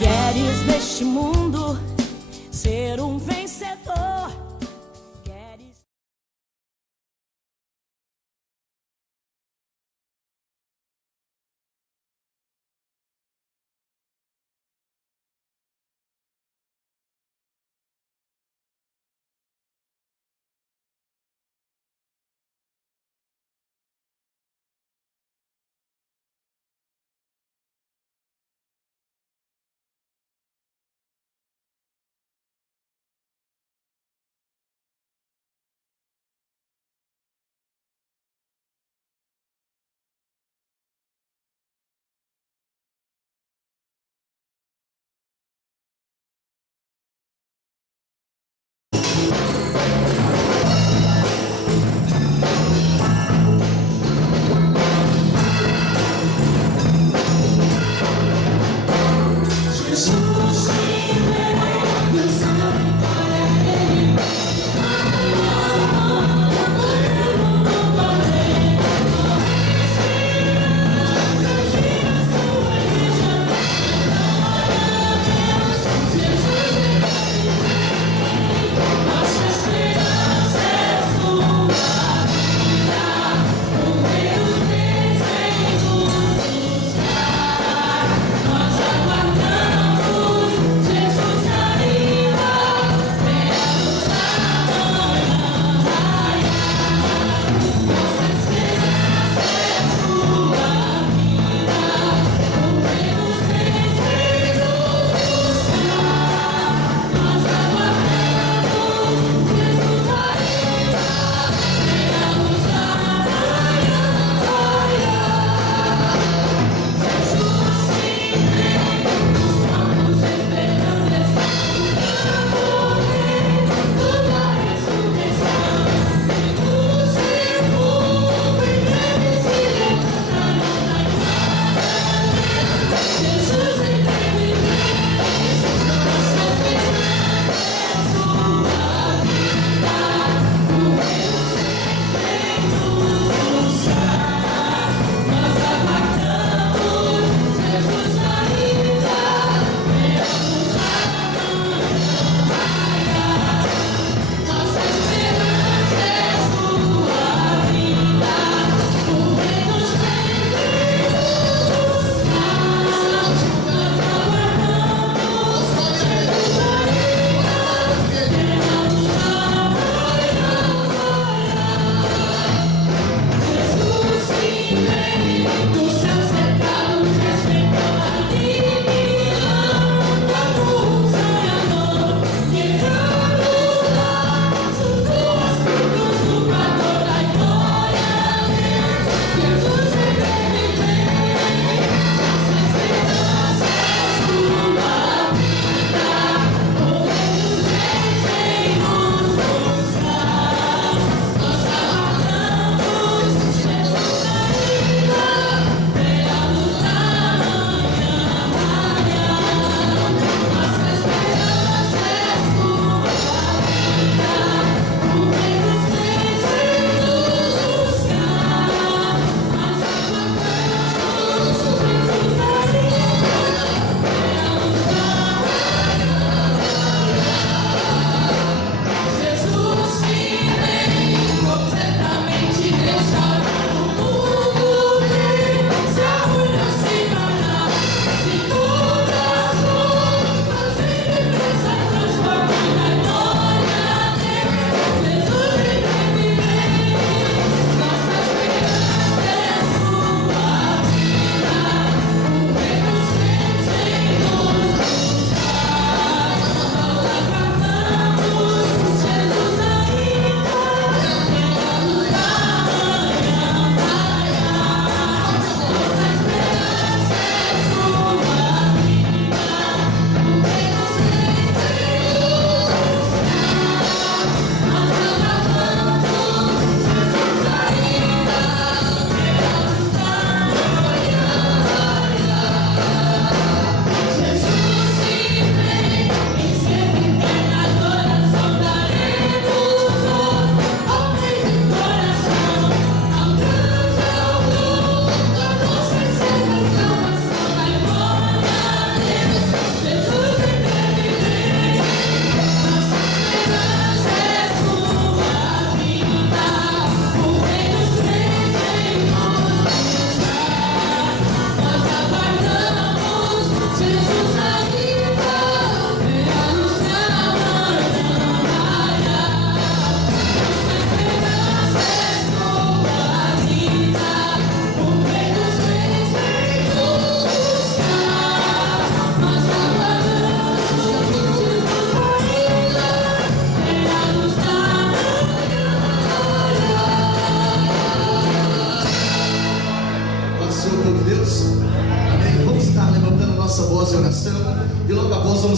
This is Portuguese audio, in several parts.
Queres neste mundo ser um vencedor? Queres...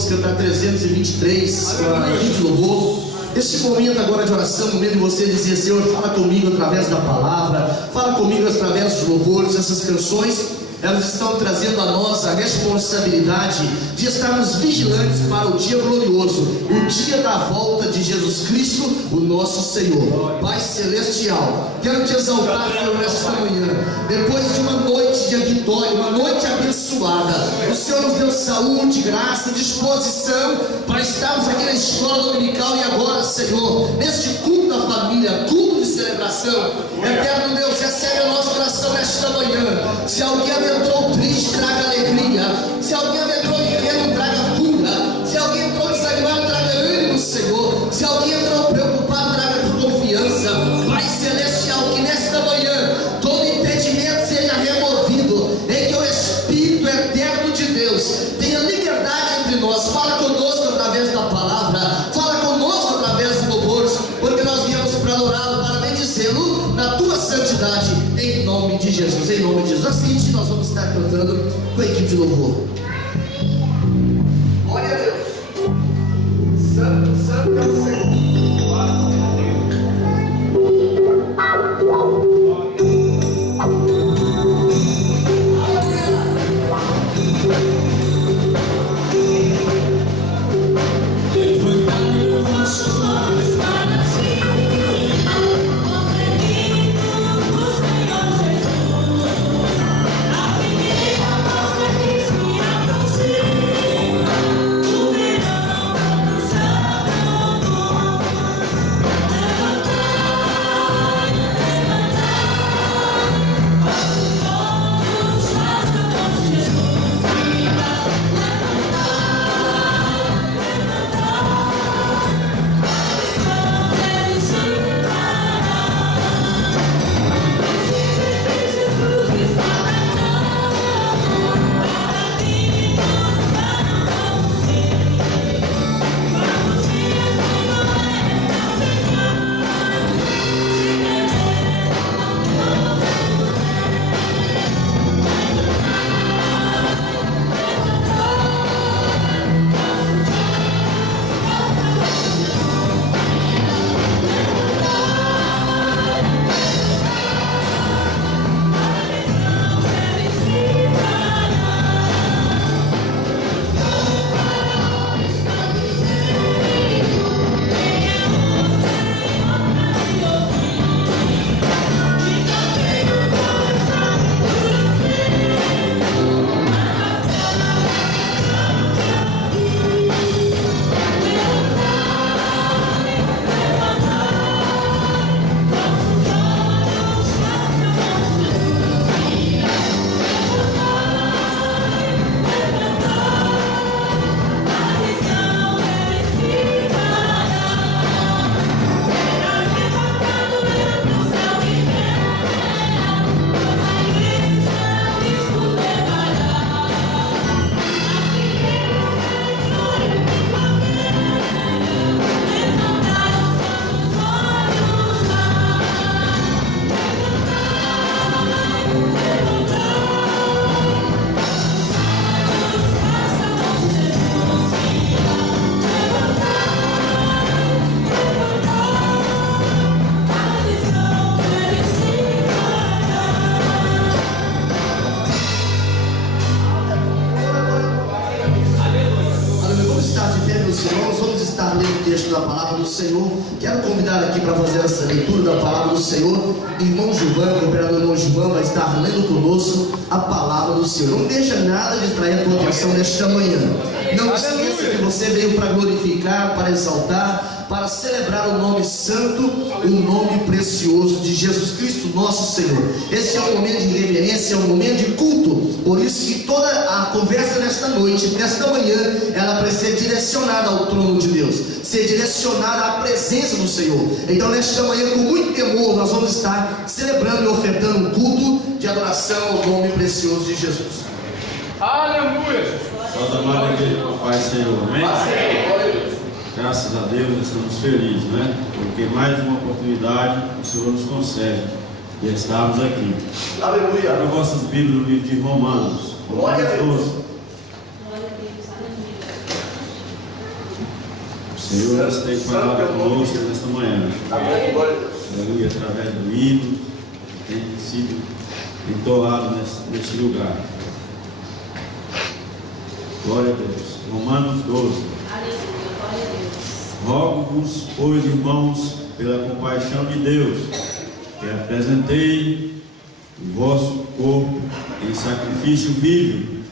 cantar 323 com a equipe de louvor. Este momento agora de oração, o momento de você dizer: Senhor, fala comigo através da palavra, fala comigo através dos louvores. Essas canções, elas estão trazendo a nós a responsabilidade de estarmos vigilantes para o dia glorioso, o dia da volta de Jesus Cristo, o nosso Senhor. Pai Celestial, quero te exaltar, Senhor, nesta manhã. Depois de uma noite de vitória, uma noite abençoada, o Senhor nos deu saúde, graça, disposição para estarmos aqui na escola dominical. E agora, Senhor, neste culto da família, culto de celebração, eterno Deus, recebe a nossa oração nesta manhã. Se alguém adentrou triste, traga alegria. Se alguém adentrou enfermo, traga cura. Se alguém entrou desanimado, traga ânimo, Senhor. Se alguém entrou preocupado, traga confiança. Pai Celestial, que nesta manhã todo impedimento seja removido, em que o Espírito eterno de Deus tenha liberdade entre nós. Fala conosco através da palavra, fala conosco através dos louvores, porque nós viemos para adorá-lo, para bendizê-lo na tua santidade, em nome de Jesus. Em nome de Jesus. Assim nós vamos estar cantando com a equipe de louvor. Glória a Deus. Santo, santo é o Senhor. Senhor, quero convidar aqui para fazer essa leitura da palavra do Senhor. Irmão Gilvan, o operador irmão Gilvan, vai estar lendo conosco a palavra do Senhor. Não deixa nada distrair a tua atenção nesta manhã. Não esqueça que você veio para glorificar, para exaltar, para celebrar o nome santo, o nome precioso de Jesus Cristo, nosso Senhor. Esse é um momento de reverência, é um momento de culto. Por isso que toda a conversa nesta noite, nesta manhã, ela precisa ser direcionada ao trono de Deus, ser direcionada à presença do Senhor. Então nesta manhã, com muito temor, nós vamos estar celebrando e ofertando um culto de adoração ao nome precioso de Jesus. Aleluia! Solta a mão aqui, Pai Senhor, amém? Graças a Deus, estamos felizes, né? Porque mais uma oportunidade o Senhor nos concede de estarmos aqui. Aleluia! Abra vossas Bíblias no livro de Romanos, Glória a Deus. 12. Senhor, você tem falado conosco nesta manhã. Aleluia, através do hino que tem sido entoado neste lugar. Glória a Deus. Romanos 12. Rogo-vos, pois, irmãos, pela compaixão de Deus, que apresentei o vosso corpo em sacrifício vivo,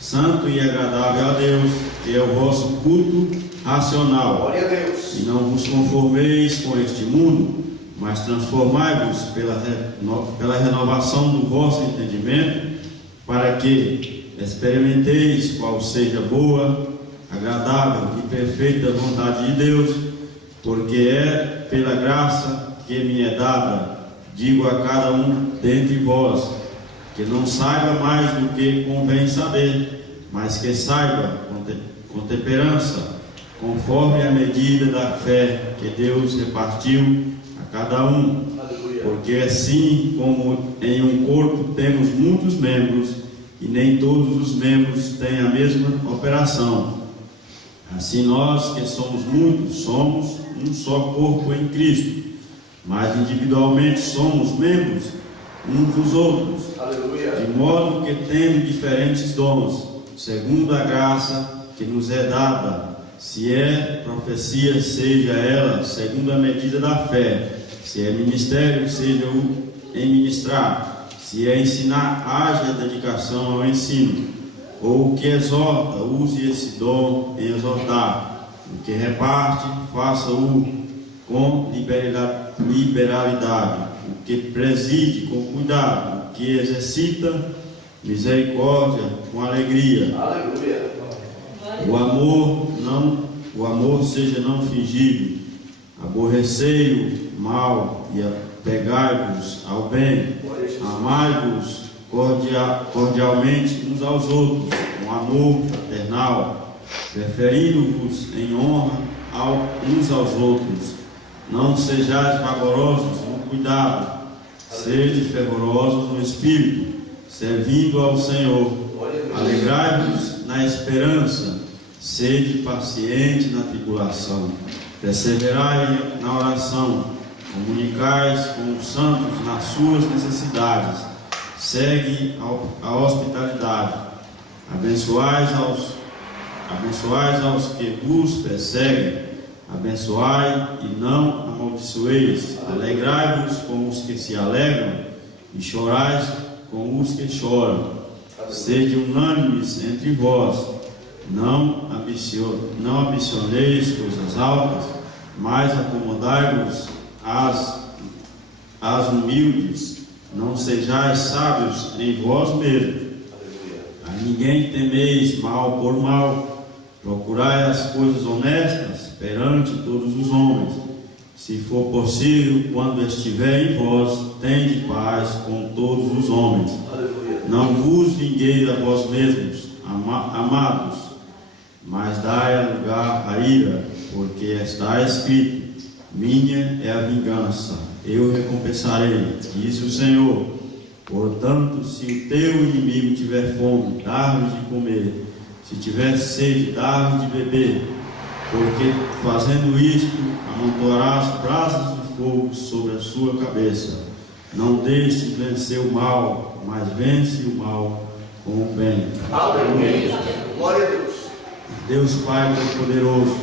santo e agradável a Deus, que é o vosso culto racional. Glória a Deus. E não vos conformeis com este mundo, mas transformai-vos pela renovação do vosso entendimento, para que experimenteis qual seja boa, agradável e perfeita vontade de Deus, porque é pela graça que me é dada, digo a cada um dentre vós, que não saiba mais do que convém saber, mas que saiba com temperança, conforme a medida da fé que Deus repartiu a cada um. Porque assim como em um corpo temos muitos membros, e nem todos os membros têm a mesma operação, assim nós que somos muitos, somos um só corpo em Cristo, mas individualmente somos membros uns dos outros. Aleluia. De modo que tendo diferentes dons, segundo a graça que nos é dada, se é profecia, seja ela segundo a medida da fé, se é ministério, seja o em ministrar, se é ensinar, haja dedicação ao ensino, ou o que exorta, use esse dom em exortar, o que reparte, faça-o com liberalidade, o que preside com cuidado, o que exercita misericórdia com alegria. Aleluia. O amor seja não fingido, aborrecei o mal e apegai-vos ao bem, amai-vos cordialmente uns aos outros, com amor fraternal, preferindo-vos em honra uns aos outros. Não sejais vagarosos no cuidado, sede fervorosos no espírito, servindo ao Senhor. Alegrai-vos na esperança, sede paciente na tribulação, perseverai na oração, comunicais com os santos nas suas necessidades, segue a hospitalidade, abençoais aos que vos perseguem, abençoai e não amaldiçoeis, alegrai-vos com os que se alegram e chorais com os que choram, sede unânimes entre vós, não ambicioneis coisas altas, mas acomodai-vos às humildes, não sejais sábios em vós mesmos, a ninguém temeis mal por mal, procurai as coisas honestas perante todos os homens, se for possível, quando estiver em vós, tende paz com todos os homens. Não vos vingueis a vós mesmos, amados, mas dai lugar à ira, porque está escrito: minha é a vingança, eu recompensarei, diz o Senhor. Portanto, se o teu inimigo tiver fome, dá-lhe de comer, se tiver sede, dá-lhe de beber, porque fazendo isto, amontoarás brasas de fogo sobre a sua cabeça. Não deixes vencer o mal, mas vence o mal com o bem. Aleluia. Glória a Deus. Deus Pai Todo-Poderoso,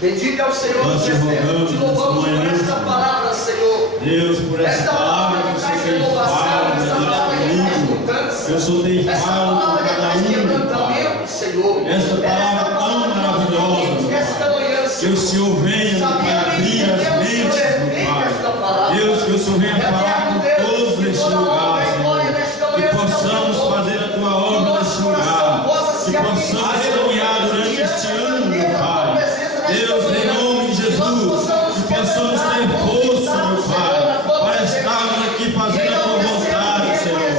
Bendito é o Senhor. nós te rogamos te louvamos nesta por manhã, esta palavra, Senhor. Deus, por essa palavra que você tem falado, comigo, eu só tenho falado com cada um, Pai. Esta palavra tão maravilhosa, que o Senhor venha para abrir as mentes, meu Pai. Deus, que o Senhor venha falar com todos neste lugar, Senhor, que possamos fazer a tua obra neste lugar, que possamos caminhar durante este ano, meu Pai. Deus, em nome de Jesus, que possamos ter força, meu Pai, para estarmos aqui fazendo a tua vontade, Senhor.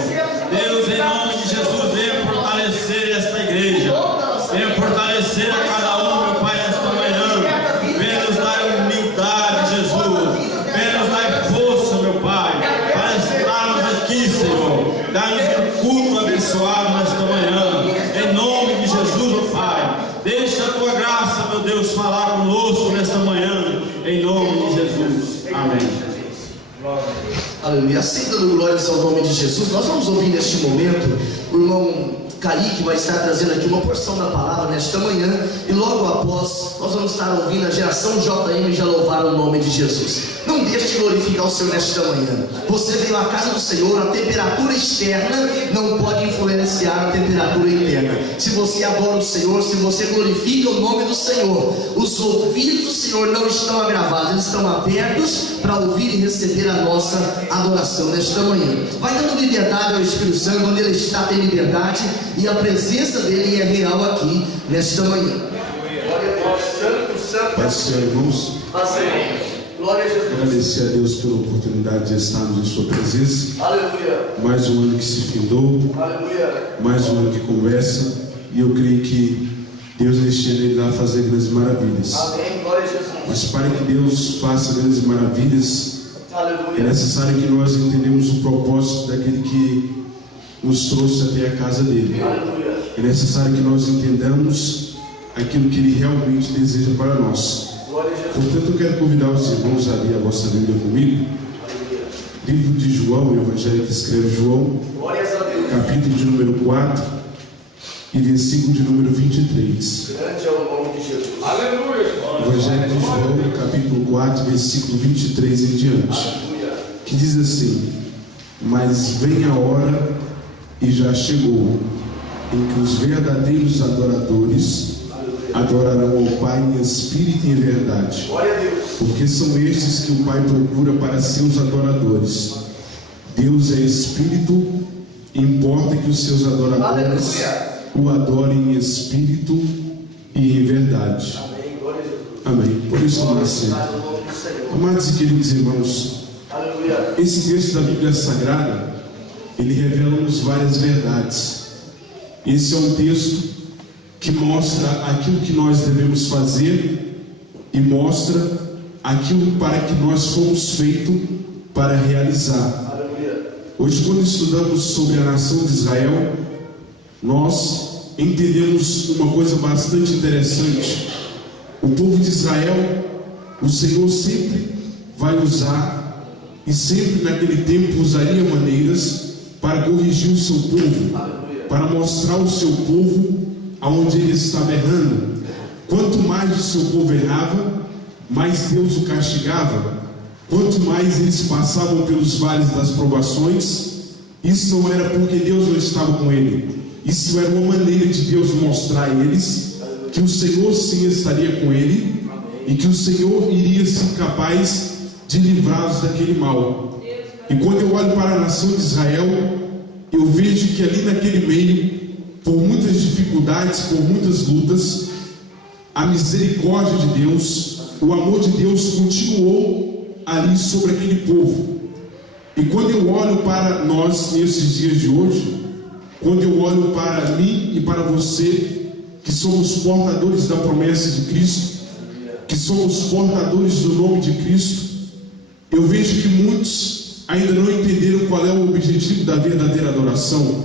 Deus, em nome de Jesus, venha fortalecer esta igreja, venha fortalecer a cada um, meu Pai, esta manhã. Venha nos dar humildade, Jesus. Venha nos dar força, meu Pai. Amém. Aleluia. Assim, dando glórias ao nome de Jesus, nós vamos ouvir neste momento o irmão Kaique vai estar trazendo aqui uma porção da palavra nesta manhã, e logo após nós vamos estar ouvindo a geração JM já louvar o nome de Jesus. Não deixe de glorificar o Senhor nesta manhã. Você veio à casa do Senhor, a temperatura externa não pode influenciar a temperatura interna. Se você adora o Senhor, se você glorifica o nome do Senhor, os ouvidos do Senhor não estão agravados, eles estão abertos para ouvir e receber a nossa adoração nesta manhã. Vai dando liberdade ao Espírito Santo, onde Ele está tem liberdade, e a presença dEle é real aqui nesta manhã. Glória a Deus, Santo. Pai do Senhor, irmãos, glória a Jesus. agradecer a Deus pela oportunidade de estarmos em Sua presença. Aleluia. Mais um ano que se findou, Aleluia. mais um ano que conversa, e eu creio que Deus neste ano irá fazer grandes maravilhas. Amém. Glória a Jesus. Mas para que Deus faça grandes maravilhas, é Aleluia. necessário que nós entendamos o propósito daquele que nos trouxe até a casa dele. Aleluia. É necessário que nós entendamos aquilo que ele realmente deseja para nós. Glória a Jesus. Portanto, eu quero convidar os irmãos a ler a vossa Bíblia comigo. Livro de João, o Evangelho que escreve João, Glórias a Deus. capítulo de número 4 e versículo de número 23. Grande é o nome de Jesus. Aleluia. Evangelho de João, capítulo 4, versículo 23 em diante. Que diz assim: mas vem a hora, e já chegou, em que os verdadeiros adoradores adorarão ao Pai em espírito e em verdade, Glória a Deus. porque são estes que o Pai procura para seus adoradores. Deus é espírito, importa que os seus adoradores o adorem em espírito e em verdade. Amém. Glória a Jesus. Amém. Por isso vamos nascer. Glória ao nome do Senhor. Amados e queridos irmãos, Aleluia. esse texto da Bíblia Sagrada, ele revela-nos várias verdades. Esse é um texto que mostra aquilo que nós devemos fazer e mostra aquilo para que nós fomos feitos para realizar. Aleluia. Hoje, quando estudamos sobre a nação de Israel, nós entendemos uma coisa bastante interessante. O povo de Israel, o Senhor sempre vai usar, e sempre naquele tempo usaria maneiras para corrigir o seu povo, para mostrar ao seu povo aonde ele estava errando. Quanto mais o seu povo errava, mais Deus o castigava. Quanto mais eles passavam pelos vales das provações, isso não era porque Deus não estava com ele. Isso era uma maneira de Deus mostrar a eles que o Senhor sim estaria com ele e que o Senhor iria ser capaz de livrá-los daquele mal. E quando eu olho para a nação de Israel, eu vejo que ali naquele meio, por muitas dificuldades, por muitas lutas, a misericórdia de Deus, o amor de Deus continuou ali sobre aquele povo. E quando eu olho para nós nesses dias de hoje, quando eu olho para mim e para você, que somos portadores da promessa de Cristo, que somos portadores do nome de Cristo, eu vejo que muitos ainda não entenderam qual é o objetivo da verdadeira adoração.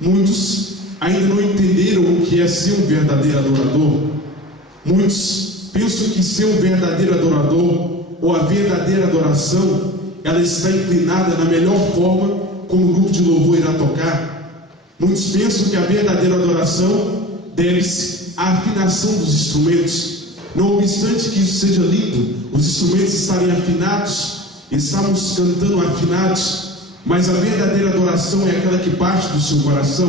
Muitos ainda não entenderam o que é ser um verdadeiro adorador. Muitos pensam que ser um verdadeiro adorador, ou a verdadeira adoração, ela está inclinada na melhor forma como o grupo de louvor irá tocar. Muitos pensam que a verdadeira adoração deve-se à afinação dos instrumentos. Não obstante que isso seja lindo, os instrumentos estarem afinados, estamos cantando afinados, mas a verdadeira adoração é aquela que parte do seu coração.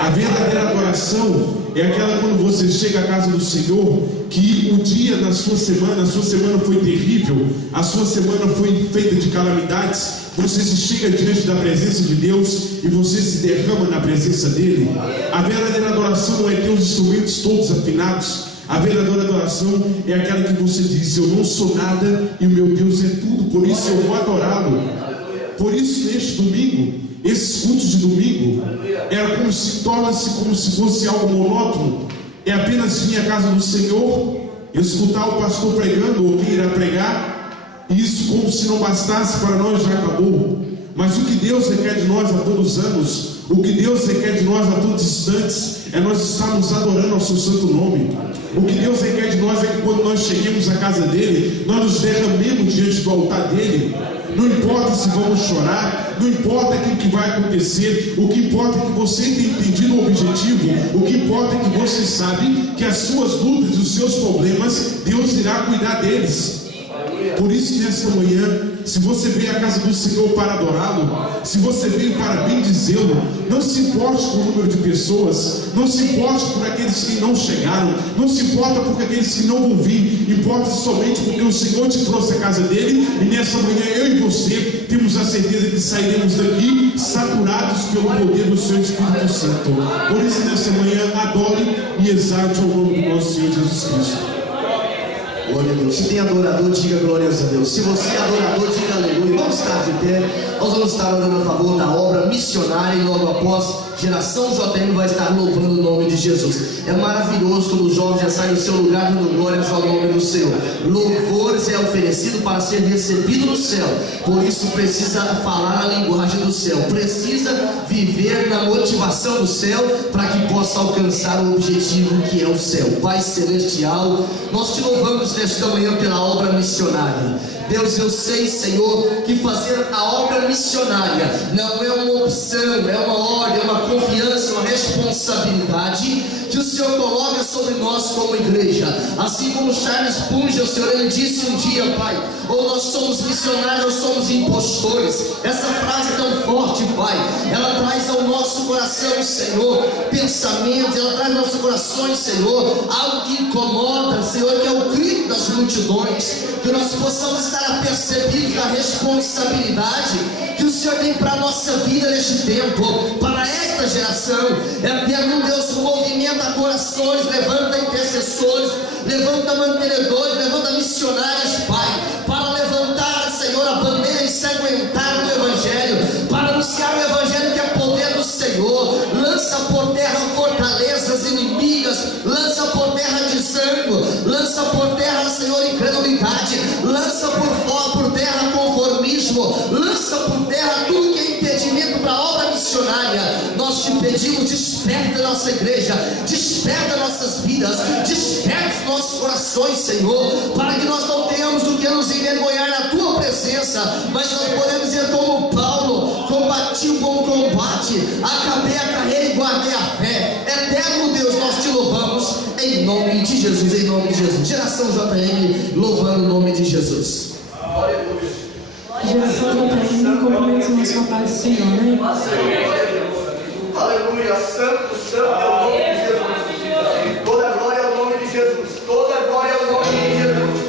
A verdadeira adoração é aquela quando você chega à casa do Senhor, que o dia da sua semana, a sua semana foi terrível, a sua semana foi feita de calamidades, você se chega diante da presença de Deus e você se derrama na presença dele. A verdadeira adoração não é ter os instrumentos todos afinados. A verdadeira adoração é aquela que você diz: eu não sou nada e o meu Deus é tudo, por isso eu vou adorá-lo. Por isso, neste domingo, esses cultos de domingo, era como se torna-se como se fosse algo monótono. É apenas vir à casa do Senhor, escutar o pastor pregando ou quem irá pregar, e isso como se não bastasse para nós, já acabou. Mas o que Deus requer de nós a todos os anos, o que Deus requer de nós a todos os instantes, é nós estarmos adorando ao seu santo nome. O que Deus requer de nós é que quando nós cheguemos à casa dele, nós nos derramemos diante do altar dele. Não importa se vamos chorar, não importa aquilo que vai acontecer, o que importa é que você tenha entendido o objetivo, o que importa é que você sabe que as suas lutas e os seus problemas, Deus irá cuidar deles. Por isso, nesta manhã, se você veio à casa do Senhor para adorá-lo, se você veio para bendizê-lo, não se importe com o número de pessoas, não se importe por aqueles que não chegaram, não se importa por aqueles que não vão vir, importa somente porque o Senhor te trouxe à casa dele, e nessa manhã eu e você temos a certeza que sairemos daqui saturados pelo poder do seu Espírito Santo. Por isso, nessa manhã, adore e exalte o nome do nosso Senhor Jesus Cristo. Glória a Deus. Se tem adorador, diga glórias a Deus. Se você é adorador, diga aleluia. Vamos estar de pé. Nós vamos estar orando a favor da obra missionária e logo após, Geração JM vai estar louvando o nome de Jesus. É maravilhoso quando os jovens já saem do seu lugar dando glórias ao nome do Senhor. Louvores é oferecido para ser recebido no céu. Por isso precisa falar a linguagem do céu. Precisa viver na motivação do céu para que possa alcançar o objetivo que é o céu. Pai Celestial, nós te louvamos nesta manhã pela obra missionária. Deus, eu sei, Senhor, que fazer a obra missionária não é uma opção, é uma ordem, é uma confiança, uma responsabilidade que o Senhor coloca sobre nós como igreja. Assim como Charles Spurgeon, o Senhor, ele disse um dia, Pai, ou nós somos missionários ou somos impostores. Essa frase é tão forte, Pai, ela traz ao nosso coração, Senhor, pensamentos, ela traz ao nosso coração, Senhor, algo que incomoda, Senhor, que é o grito das multidões, que nós possamos estar apercebidos da responsabilidade que o Senhor tem para a nossa vida neste tempo, para esta geração. Eterno Deus, movimenta corações, levanta intercessores, levanta mantenedores, levanta missionários, Pai, para levantar, Senhor, a bandeira ensanguentada do Evangelho, para anunciar o Evangelho que é poder do Senhor. Lança por terra fortalezas inimigas, lança por terra desânimo, lança por terra, Senhor, incredulidade, lança por terra conformismo, lança por terra tudo que é impedimento para a obra missionária. Nós te pedimos, desperta a nossa igreja, desperta nossas vidas, desperta os nossos corações, Senhor, para que nós não tenhamos do que nos envergonhar na tua presença, mas nós podemos dizer como Paulo: combati o bom combate, acabei a carreira e guardei a fé. Eterno Deus, nós te louvamos em nome de Jesus, em nome de Jesus. Geração JM, louvando o nome de Jesus. Geração JM, cumprimentos na sua paz, Senhor, né? Aleluia, santo, santo é o nome de Jesus. Toda glória ao nome de Jesus. Toda glória ao nome de Jesus.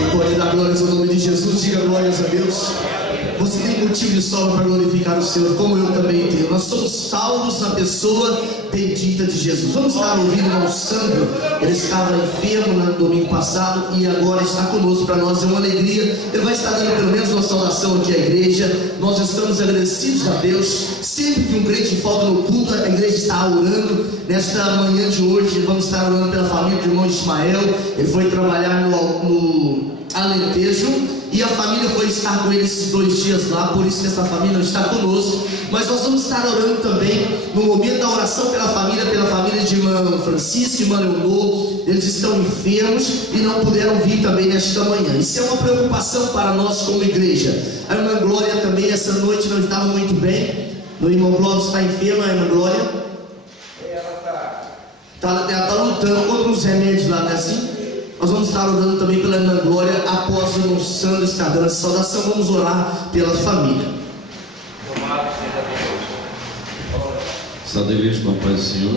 Quem pode dar glórias ao nome de Jesus, diga glórias a Deus. Você tem motivo de sobra para glorificar o Senhor, como eu também tenho. Nós somos salvos na pessoa bendita de Jesus. Vamos estar ouvindo o irmão Sandro. Ele estava enfermo no domingo passado e agora está conosco. Para nós é uma alegria. Ele vai estar dando pelo menos uma saudação aqui à igreja. Nós estamos agradecidos a Deus. Sempre que um crente falta no culto, a igreja está orando. Nesta manhã de hoje vamos estar orando pela família do irmão Ismael. Ele foi trabalhar no Alentejo e a família foi estar com ele esses 2 dias lá, por isso que essa família não está conosco. Mas nós vamos estar orando também no momento da oração pela família de irmã Francisca e irmã Leonor. Eles estão enfermos e não puderam vir também nesta manhã. Isso é uma preocupação para nós como igreja. A irmã Glória também essa noite não estava muito bem. O irmão Glória está enfermo, a irmã Glória ela está lutando contra os remédios lá, não é assim? Nós vamos estar orando também pela irmã Glória após o irmão Sandro estar dando essa saudação. Vamos orar pela família. Salve a igreja com a paz do Senhor.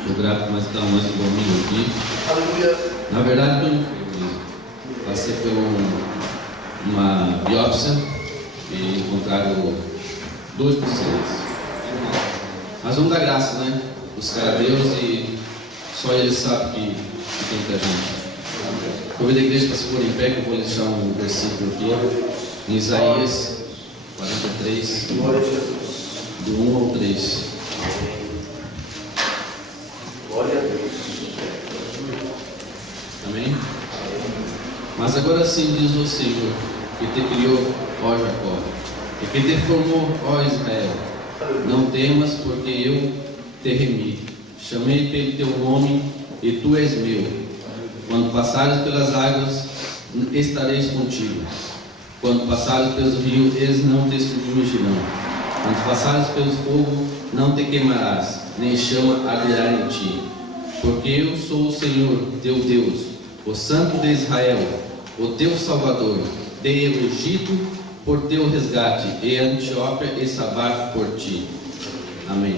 Estou grato por mais estar mais um domingo aqui. Aleluia. Na verdade, estou enfermo. Passei por uma biópsia e encontraram 2 pulseiras. Mas vamos dar graça, né? Buscar a Deus e só Ele sabe que tem muita gente. Convido a igreja para se pôr em pé, que eu vou deixar um versículo aqui, em Isaías 43, do 1 ao 3. Glória a Deus. Amém? Mas agora sim diz o Senhor, que te criou, ó Jacó, e que te formou, ó Israel. Não temas, porque eu te remi. Chamei pelo teu nome, e tu és meu. Quando passares pelas águas, estareis contigo. Quando passares pelos rios, eles não te submergirão. Quando passares pelo fogo, não te queimarás, nem chama arderá em ti. Porque eu sou o Senhor, teu Deus, o Santo de Israel, o teu Salvador. Dei o Egito por teu resgate, e a Etiópia e Sabá por ti. Amém.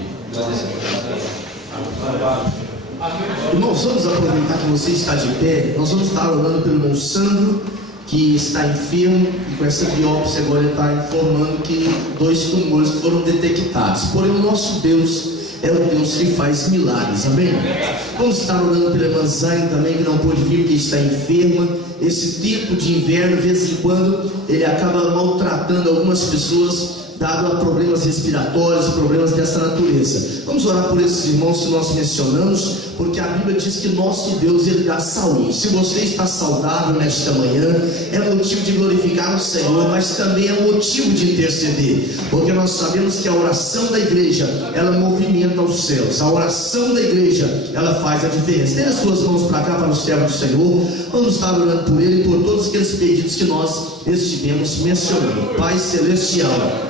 Irmãos, vamos aproveitar que você está de pé. Nós vamos estar orando pelo irmão Sandro, que está enfermo e com essa biópsia agora ele está informando que 2 tumores foram detectados. Porém, o nosso Deus é o Deus que faz milagres, amém? Vamos estar orando pela irmã Zayn também, que não pôde vir porque está enferma. Esse tempo de inverno, de vez em quando, ele acaba maltratando algumas pessoas, dado a problemas respiratórios, problemas dessa natureza. Vamos orar por esses irmãos que nós mencionamos, porque a Bíblia diz que nosso Deus, Ele dá saúde. Se você está saudável nesta manhã, é motivo de glorificar o Senhor, mas também é motivo de interceder, porque nós sabemos que a oração da igreja, ela movimenta os céus. A oração da igreja, ela faz a diferença. Tenha as suas mãos para cá, para o servo do Senhor. Vamos estar orando por ele e por todos aqueles pedidos que nós estivemos mencionando. Pai Celestial,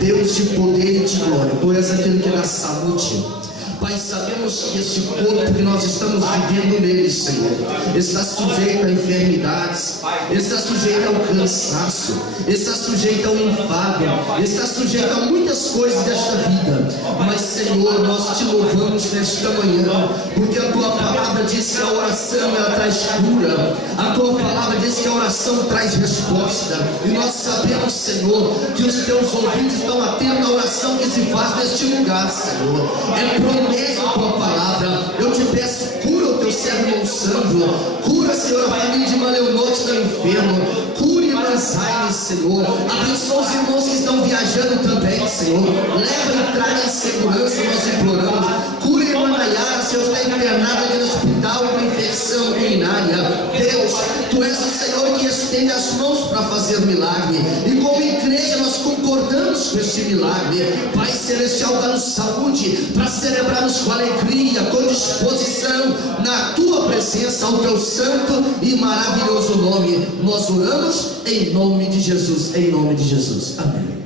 Deus de poder e de glória, Tu és aquele que dá saúde. Pai, sabemos que este corpo que nós estamos vivendo nele, Senhor, está sujeito a enfermidades, está sujeito ao cansaço, está sujeito ao enfado, está sujeito a muitas coisas desta vida. Mas, Senhor, nós te louvamos nesta manhã, porque a Tua palavra diz que a oração ela traz cura, a Tua palavra diz que a oração traz resposta, e nós sabemos, Senhor, que os Teus ouvidos estão atentos à oração que se faz neste lugar, Senhor. É promessa a Tua palavra. Eu te peço, cura o Teu servo irmão Sandro, cura, Senhor, a família de irmã Leonor que está enfermo, cura irmã Zayn, Senhor, abençoa os irmãos que estão viajando também, Senhor, leva a entrada em segurança, nós imploramos. Cura a irmã Nayara, Senhor, está internada ali no hospital com infecção urinária. Deus, Tu és o Senhor que estende as mãos para fazer milagre, e como igreja nós concordamos com este milagre. Pai Celestial, dá-nos saúde para celebrarmos com alegria, com disposição na Tua presença, ao Teu santo e maravilhoso nome. Nós oramos em nome de Jesus, em nome de Jesus. Amém.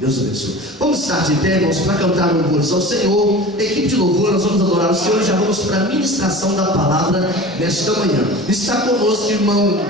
Deus abençoe. Vamos estar de pé, irmãos, para cantar louvores ao Senhor. Equipe de louvor, nós vamos adorar o Senhor e já vamos para a ministração da palavra nesta manhã. Está conosco o irmão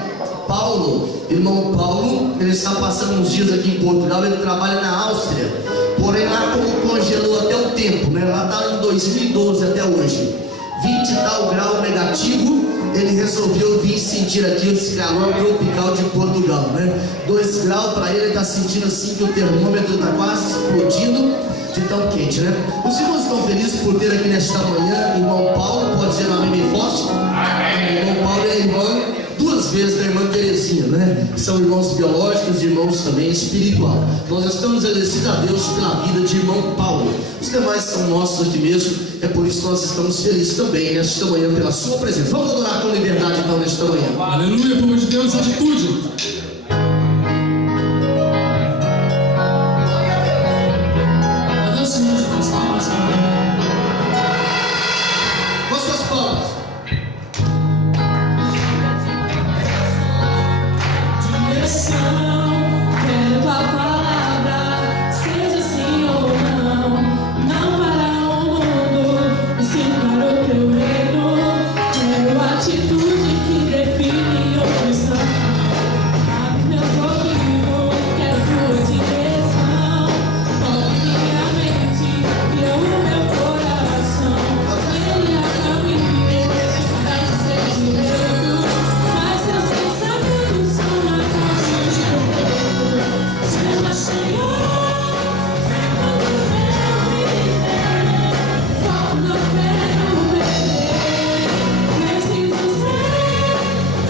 Paulo. Irmão Paulo, ele está passando uns dias aqui em Portugal, ele trabalha na Áustria. Porém, lá como congelou até o tempo, né? Lá está em 2012 até hoje, 20 e tal grau negativo. ele resolveu vir sentir aqui esse calor tropical de Portugal, né? 2 graus para ele está sentindo assim que o termômetro está quase explodindo de tão quente, né? Os irmãos estão felizes por ter aqui nesta manhã irmão Paulo, pode dizer um amém bem forte? Irmão Paulo é irmão 2 vezes da irmã Terezinha, né? São irmãos biológicos e irmãos também espiritual. Nós estamos agradecidos a Deus pela vida de irmão Paulo. Os demais são nossos aqui mesmo, é por isso que nós estamos felizes também nesta manhã pela sua presença. Vamos adorar com liberdade então nesta manhã. Aleluia, povo de Deus, atitude. Mostra as palmas. Quero tua palavra, seja sim ou não. Não para o mundo, e sim para o teu reino. Quero a atitude que define o cristão. Abre meus ouvidos, quero tua direção. Toque minha mente, guia o meu coração. Ele é o caminho, faz ser segredo. Mas seus pensamentos são mais fortes que o meu. Seja Senhor, venha no meu viver. Foco não quero perder. Preciso ser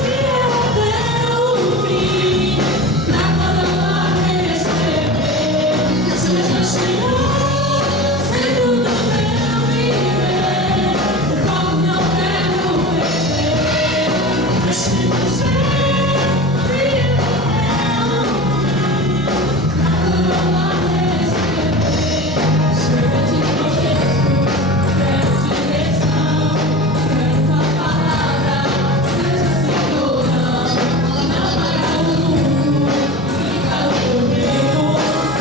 fiel até o fim, pra quando eu receber. Seja Senhor, sempre no meu viver. Foco não quero perder. Preciso ser fiel até o fim, pra quando eu receber. Chega de tropeços, quero direção. Quero tua palavra, seja sim ou não. Não para o mundo, sim para o teu reino.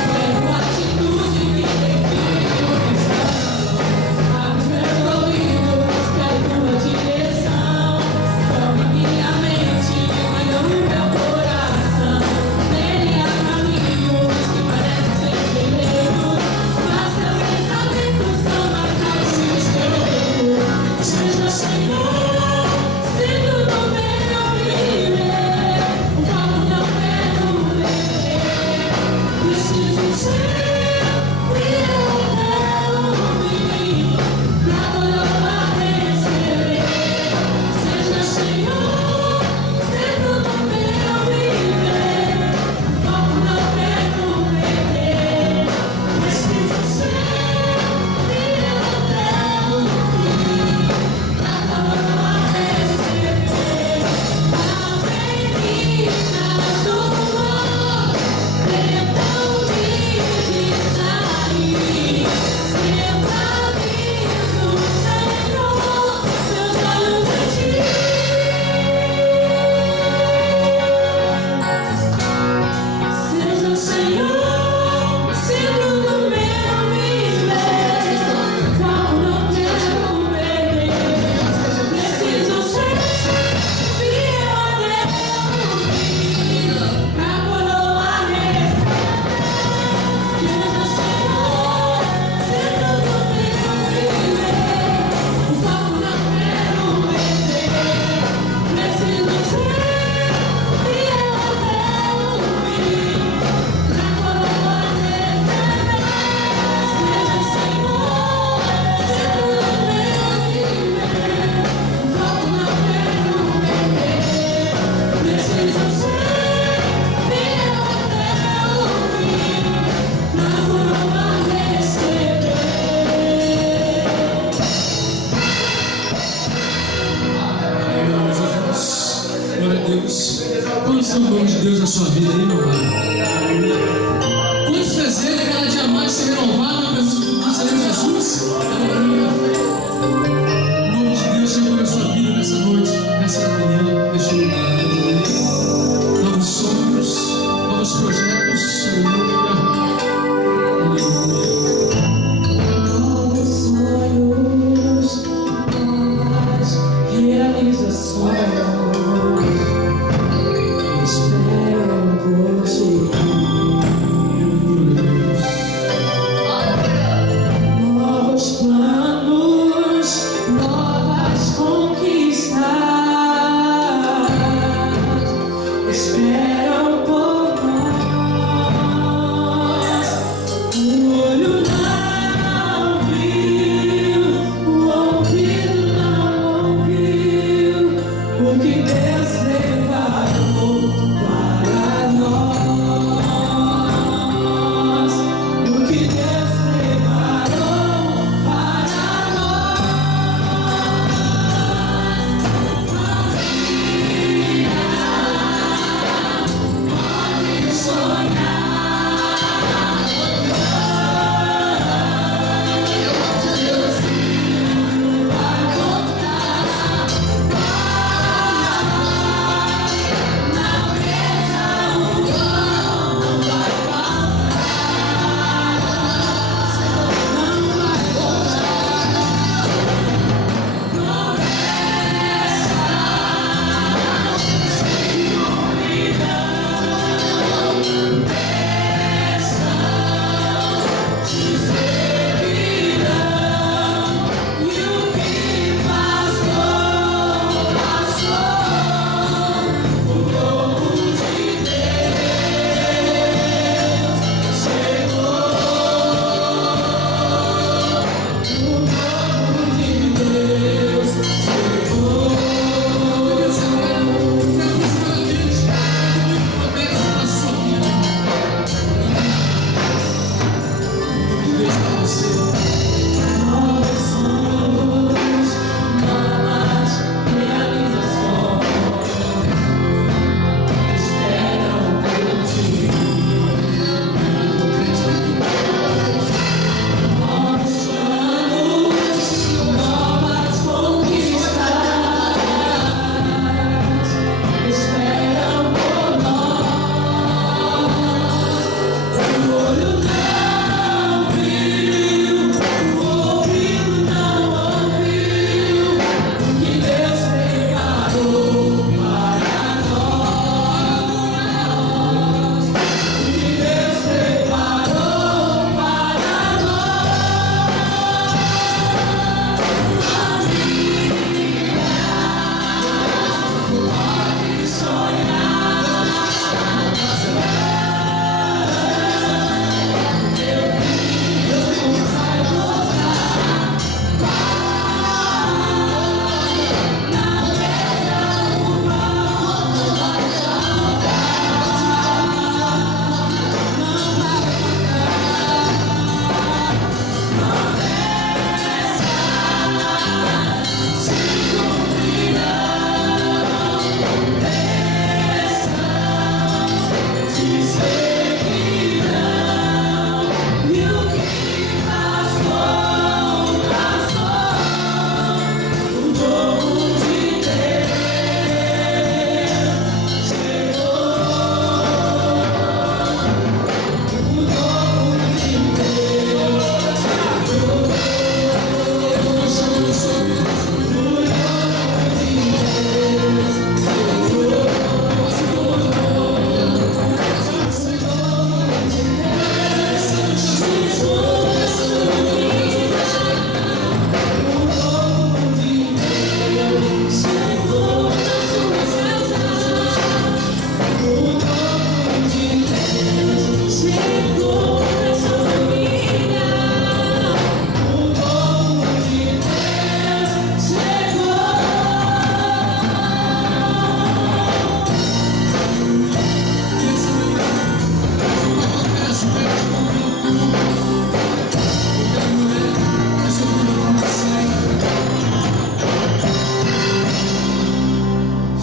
Quero a atitude que define o cristão. Abre meus ouvidos, quero tua direção. Tome minha mente, guia o meu coração. Nele há caminhos que parecem ser segredos, mas seus pensamentos são mais fortes que o meu. Seja Senhor, sendo no meu viver. O foco não quero perder. Preciso ser fiel até o fim, pra quando eu receber. Seja Senhor, sendo no meu viver. O foco não quero perder. Preciso ser fiel até o fim, pra quando eu receber. Avenidas do amor tentam me distrair. Centralizo, Senhor, meus olhos em ti. Seja Senhor, sempre no meu viver. Foco não quero perder. Preciso ser fiel até o fim, pra coroa receber. Seja Senhor, sempre no meu viver. O foco não quero perder. Preciso ser fiel até o fim, pra coroa receber. Seja Senhor, sempre no meu viver. O foco não quero perder. Preciso ser fiel até o fim, pra coroa receber. Glória a Deus. Quantos são bons de Deus na sua vida aí, meu pai? Quantos desejam cada dia mais ser renovado no Senhor Jesus? Aleluia. O novo de Deus chegou na sua vida nessa noite, nessa manhã, neste lugar. Aleluia. Novos sonhos, novos projetos. Aleluia. Novos sonhos, novas realizações. Espero por ti. Novos planos, novas conquistas.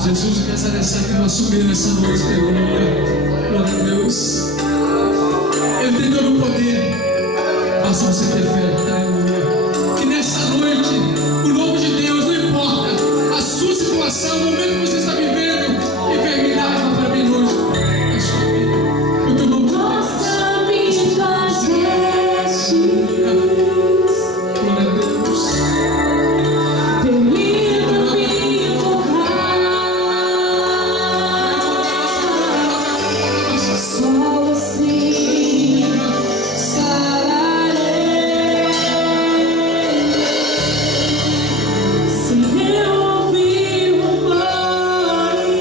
Jesus, eu quero agradecer aqui no nosso meio nessa noite, aleluia. Glória a Deus. Ele tem todo o poder, basta você ter fé, aleluia. Que nessa noite, o novo de Deus, não importa a sua situação, o momento que você está vivendo, enfermidade vai para bem longe da sua vida. O teu novo de Deus. Mostra-me tuas vestes. Glória a Deus. Permita-me tocar. Só assim sararei. Se eu ouvir o Pai,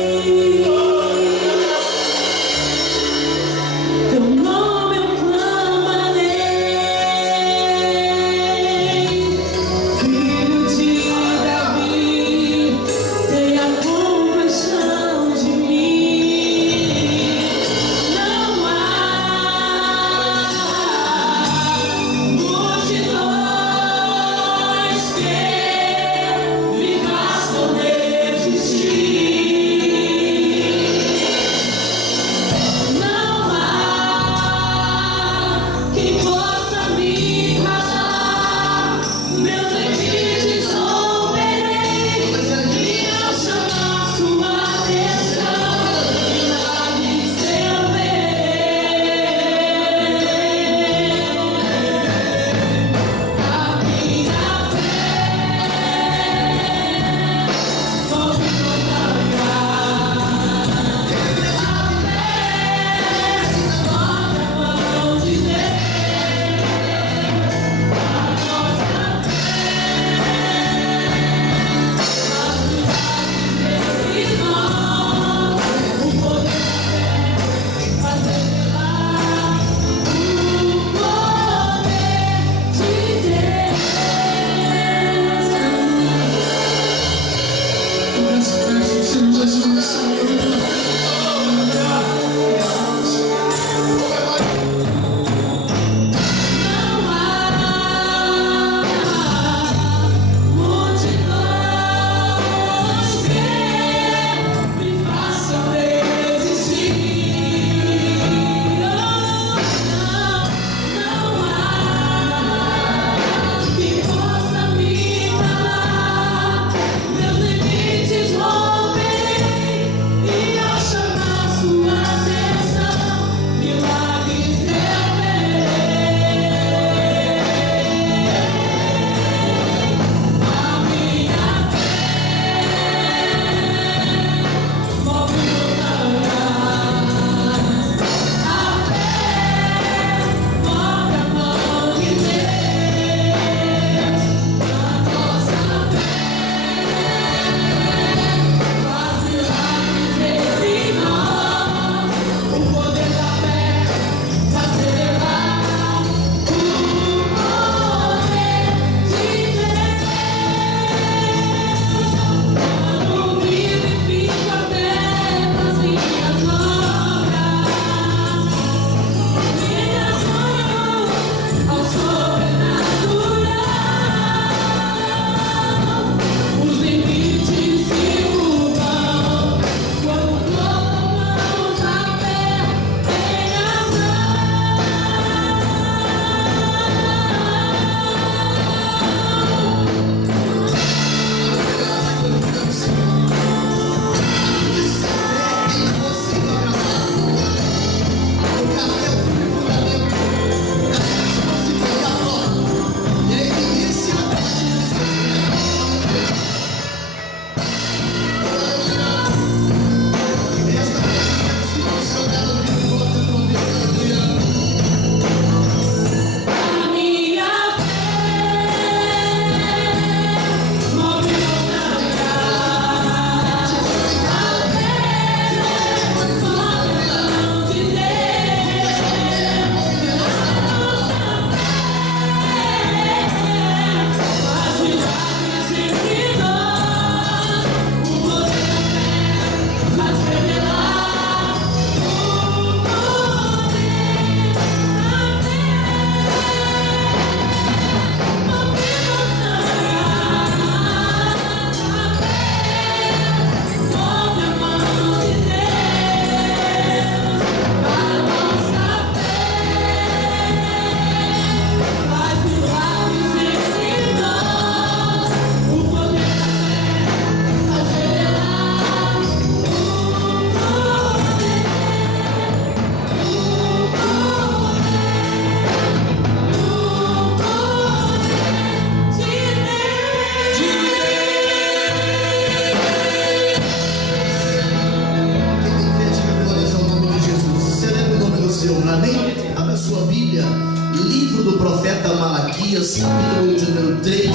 Malaquias, capítulo de número 3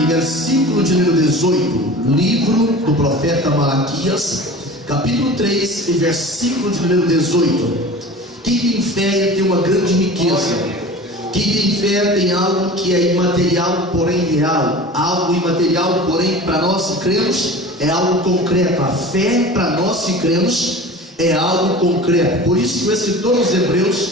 e versículo de número 18. Livro do profeta Malaquias, capítulo 3 e versículo de número 18. Quem tem fé tem uma grande riqueza. Quem tem fé tem algo que é imaterial, porém real. Algo imaterial, porém para nós que cremos é algo concreto. A fé para nós que cremos é algo concreto. Por isso que o escritor aos Hebreus,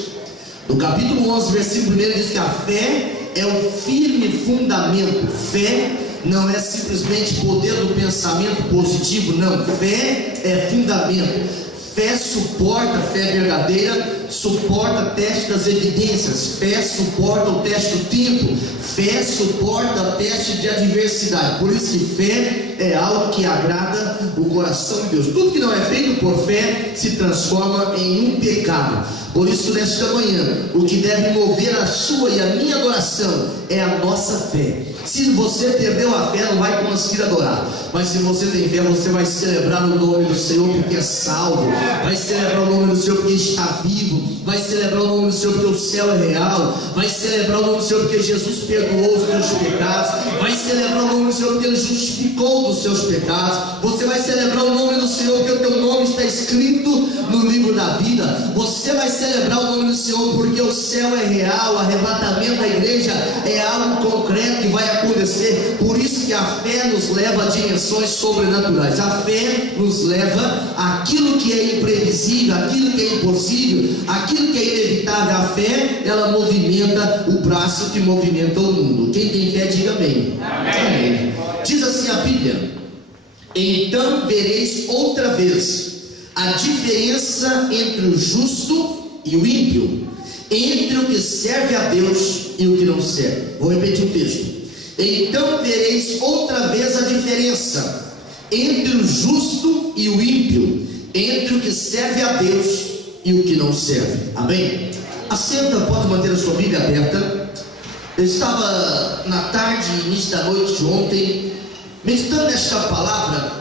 no capítulo 11, versículo 1, diz que a fé é um firme fundamento. Fé não é simplesmente poder do pensamento positivo, não. Fé é fundamento. Fé suporta, fé verdadeira suporta o teste das evidências. Fé suporta o teste do tempo. Fé suporta o teste de adversidade. Por isso que fé é algo que agrada o coração de Deus. Tudo que não é feito por fé se transforma em um pecado. Por isso, nesta manhã, o que deve mover a sua e a minha adoração é a nossa fé. Se você perdeu a fé, não vai conseguir adorar. Mas se você tem fé, você vai celebrar o nome do Senhor porque é salvo. Vai celebrar o nome do Senhor porque está vivo. Vai celebrar o nome do Senhor porque o céu é real. Vai celebrar o nome do Senhor porque Jesus perdoou os teus pecados. Vai celebrar o nome do Senhor porque Ele justificou dos seus pecados. Você vai celebrar o nome do Senhor porque o teu nome está escrito no livro da vida. Você vai celebrar o nome do Senhor porque o céu é real. O arrebatamento da igreja é algo concreto que vai acontecer. Por isso que a fé nos leva a dimensões sobrenaturais. A fé nos leva àquilo que é imprevisível, àquilo que é impossível, aquilo que é inevitável. A fé, ela movimenta o braço que movimenta o mundo. Quem tem fé, diga amém. Amém. Diz assim a Bíblia: então vereis outra vez a diferença entre o justo e o ímpio, entre o que serve a Deus e o que não serve. Vou repetir o texto. Então vereis outra vez a diferença entre o justo e o ímpio, entre o que serve a Deus e o que não serve. Amém? Assenta, pode manter a sua Bíblia aberta. Eu estava na tarde, início da noite de ontem, meditando nesta palavra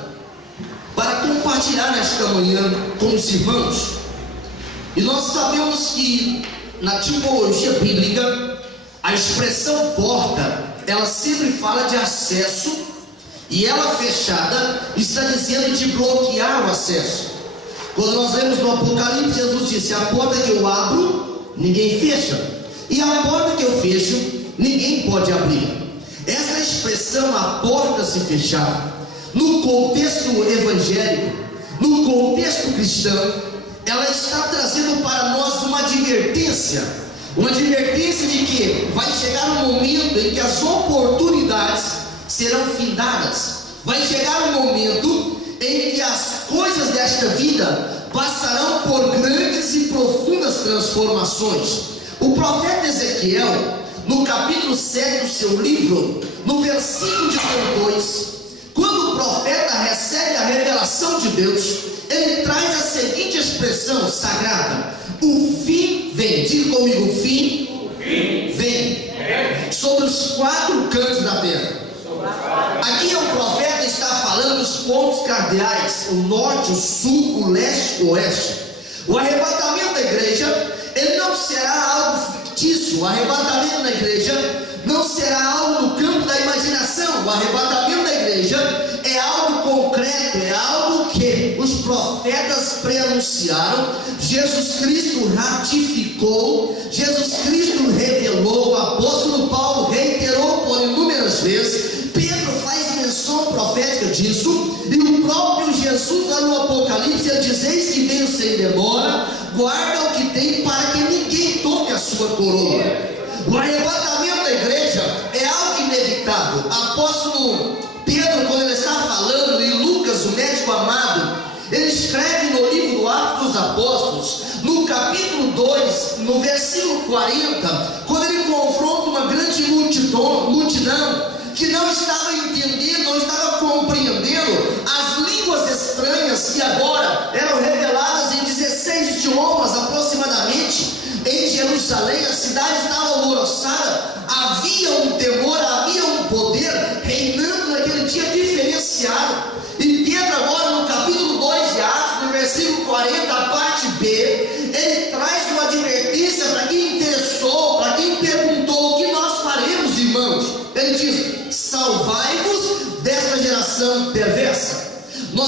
para compartilhar nesta manhã com os irmãos. E nós sabemos que na tipologia bíblica a expressão porta, ela sempre fala de acesso, e ela fechada está dizendo de bloquear o acesso. Quando nós lemos no Apocalipse, Jesus disse: a porta que eu abro, ninguém fecha, e a porta que eu fecho, ninguém pode abrir. Essa expressão, a porta se fechar, no contexto evangélico, no contexto cristão, ela está trazendo para nós uma advertência de que vai chegar um momento em que as oportunidades serão findadas. Vai chegar um momento em que as coisas desta vida passarão por grandes e profundas transformações. O profeta Ezequiel, no capítulo 7 do seu livro, no versículo de 2, quando o profeta recebe a revelação de Deus, ele traz a seguinte expressão sagrada: o fim vem. Diga comigo: o fim vem sobre os quatro cantos da terra. Aqui o profeta está falando dos pontos cardeais: o norte, o sul, o leste, o oeste. O arrebatamento da igreja, ele não será algo fictício. O arrebatamento da igreja não será algo no campo da imaginação. O arrebatamento da igreja é algo concreto, é algo que os profetas preanunciaram, Jesus Cristo ratificou, Jesus Cristo revelou, o apóstolo Paulo reiterou por inúmeras vezes, Pedro faz menção profética disso, e o próprio Jesus lá no Apocalipse ele diz: eis que veio sem demora, guarda o que tem para que ninguém tome a sua coroa. O arrebatamento da igreja é algo inevitável. Apóstolo Pedro, quando ele está falando, e Lucas, o médico amado, ele escreve no livro do Atos dos Apóstolos, no capítulo 2, no versículo 40, quando ele confronta uma grande multidão que não estava entendendo, não estava compreendendo as línguas estranhas que agora eram reveladas em 16 idiomas aproximadamente em Jerusalém. A cidade estava alvoroçada, havia um temor, havia um poder reinando naquele dia diferenciado. E Pedro agora no capítulo 2 de Atos, no versículo 40, a parte B, ele traz uma advertência para quem interessou, para quem perguntou: o que nós faremos,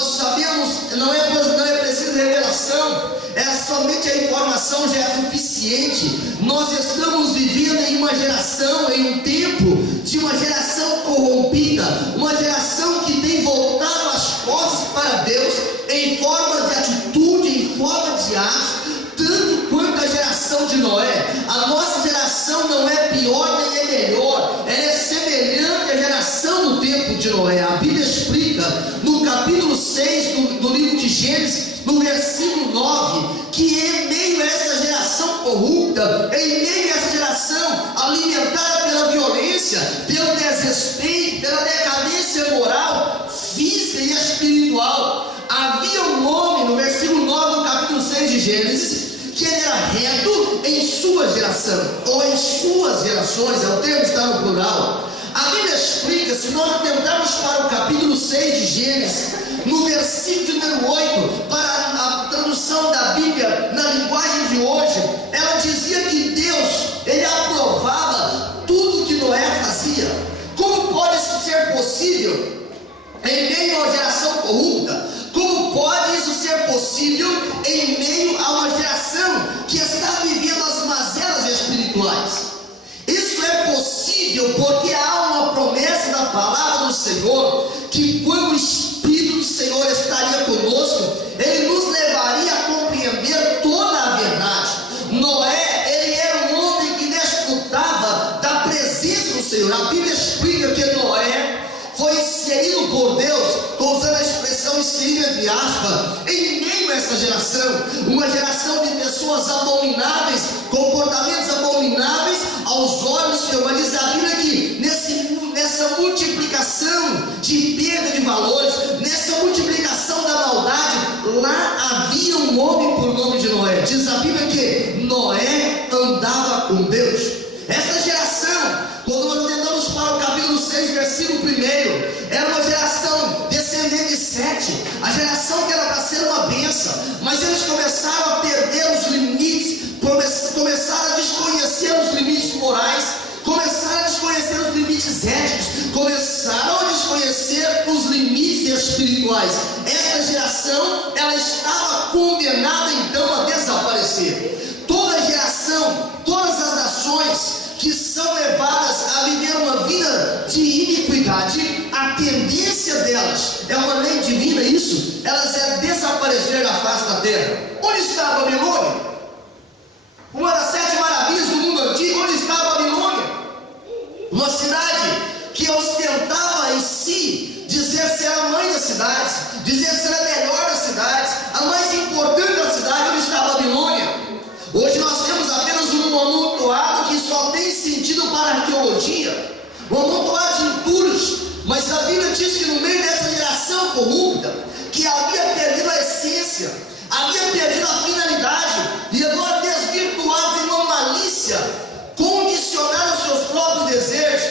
nós sabemos, não é preciso revelação, somente a informação já é suficiente. Nós estamos vivendo em uma geração, em um tempo de uma geração corrompida, uma geração que tem voltado as costas para Deus em forma de atitude, em forma de ato, tanto quanto a geração de Noé. A nossa geração não é pior nem é melhor, ela é semelhante à geração do tempo de Noé. A Bíblia explica no capítulo 6 do livro de Gênesis, no versículo 9, que em meio a essa geração corrupta, em meio a essa geração alimentada pela violência, pelo desrespeito, pela decadência moral, física e espiritual, havia um homem, no versículo 9 do capítulo 6 de Gênesis, que ele era reto em sua geração, ou em suas gerações, o termo está no plural. A Bíblia explica, se nós atentarmos para o capítulo 6 de Gênesis, no versículo número 8, para a tradução da Bíblia na linguagem de hoje, ela dizia que Deus, ele aprovava tudo que Noé fazia. Como pode isso ser possível em meio a uma geração corrupta? Como pode isso ser possível em meio a uma geração que está vivendo as mazelas espirituais? Isso é possível porque há uma promessa da palavra do Senhor, que quando o Espírito do Senhor estaria conosco, ele nos levaria a compreender toda a verdade. Noé, ele era um homem que desfrutava da presença do Senhor. A Bíblia explica que Noé foi inserido por Deus, estou usando a expressão inserido entre aspas, em meio a essa geração, uma geração de pessoas abomináveis, comportamentos abomináveis aos olhos do Senhor. Mas diz a Bíblia que nessa multiplicação de perda de valores, nessa multiplicação da maldade, lá havia um homem por nome de Noé. Diz a Bíblia que Noé andava com Deus. Essa geração, quando nós tentamos para o capítulo 6, versículo 1, era uma geração descendente de Sete, a geração que era para ser uma bênção, mas eles começaram a perder os limites, começaram a desconhecer os limites morais, começaram a desconhecer os limites éticos, começaram a desconhecer os limites espirituais. Essa geração, ela estava condenada então a desaparecer. Toda geração, todas as nações que são levadas a viver uma vida de iniquidade, a tendência delas é uma lei divina, isso, elas é desaparecer da face da terra. Onde está a Babilônia? Uma das 7 maravilhas do mundo antigo. Onde está a Babilônia? Uma cidade que ostentava em si dizer ser a mãe das cidades, dizer ser a melhor das cidades, a mais importante da cidade. Onde está a Babilônia? Hoje nós temos apenas um amontoado que só tem sentido para a arqueologia, um amontoado de entulhos, mas a Bíblia diz que no meio dessa geração corrupta, que havia perdido a essência, havia perdido a finalidade, e agora desvirtuados em uma malícia, condicionaram os seus próprios desejos.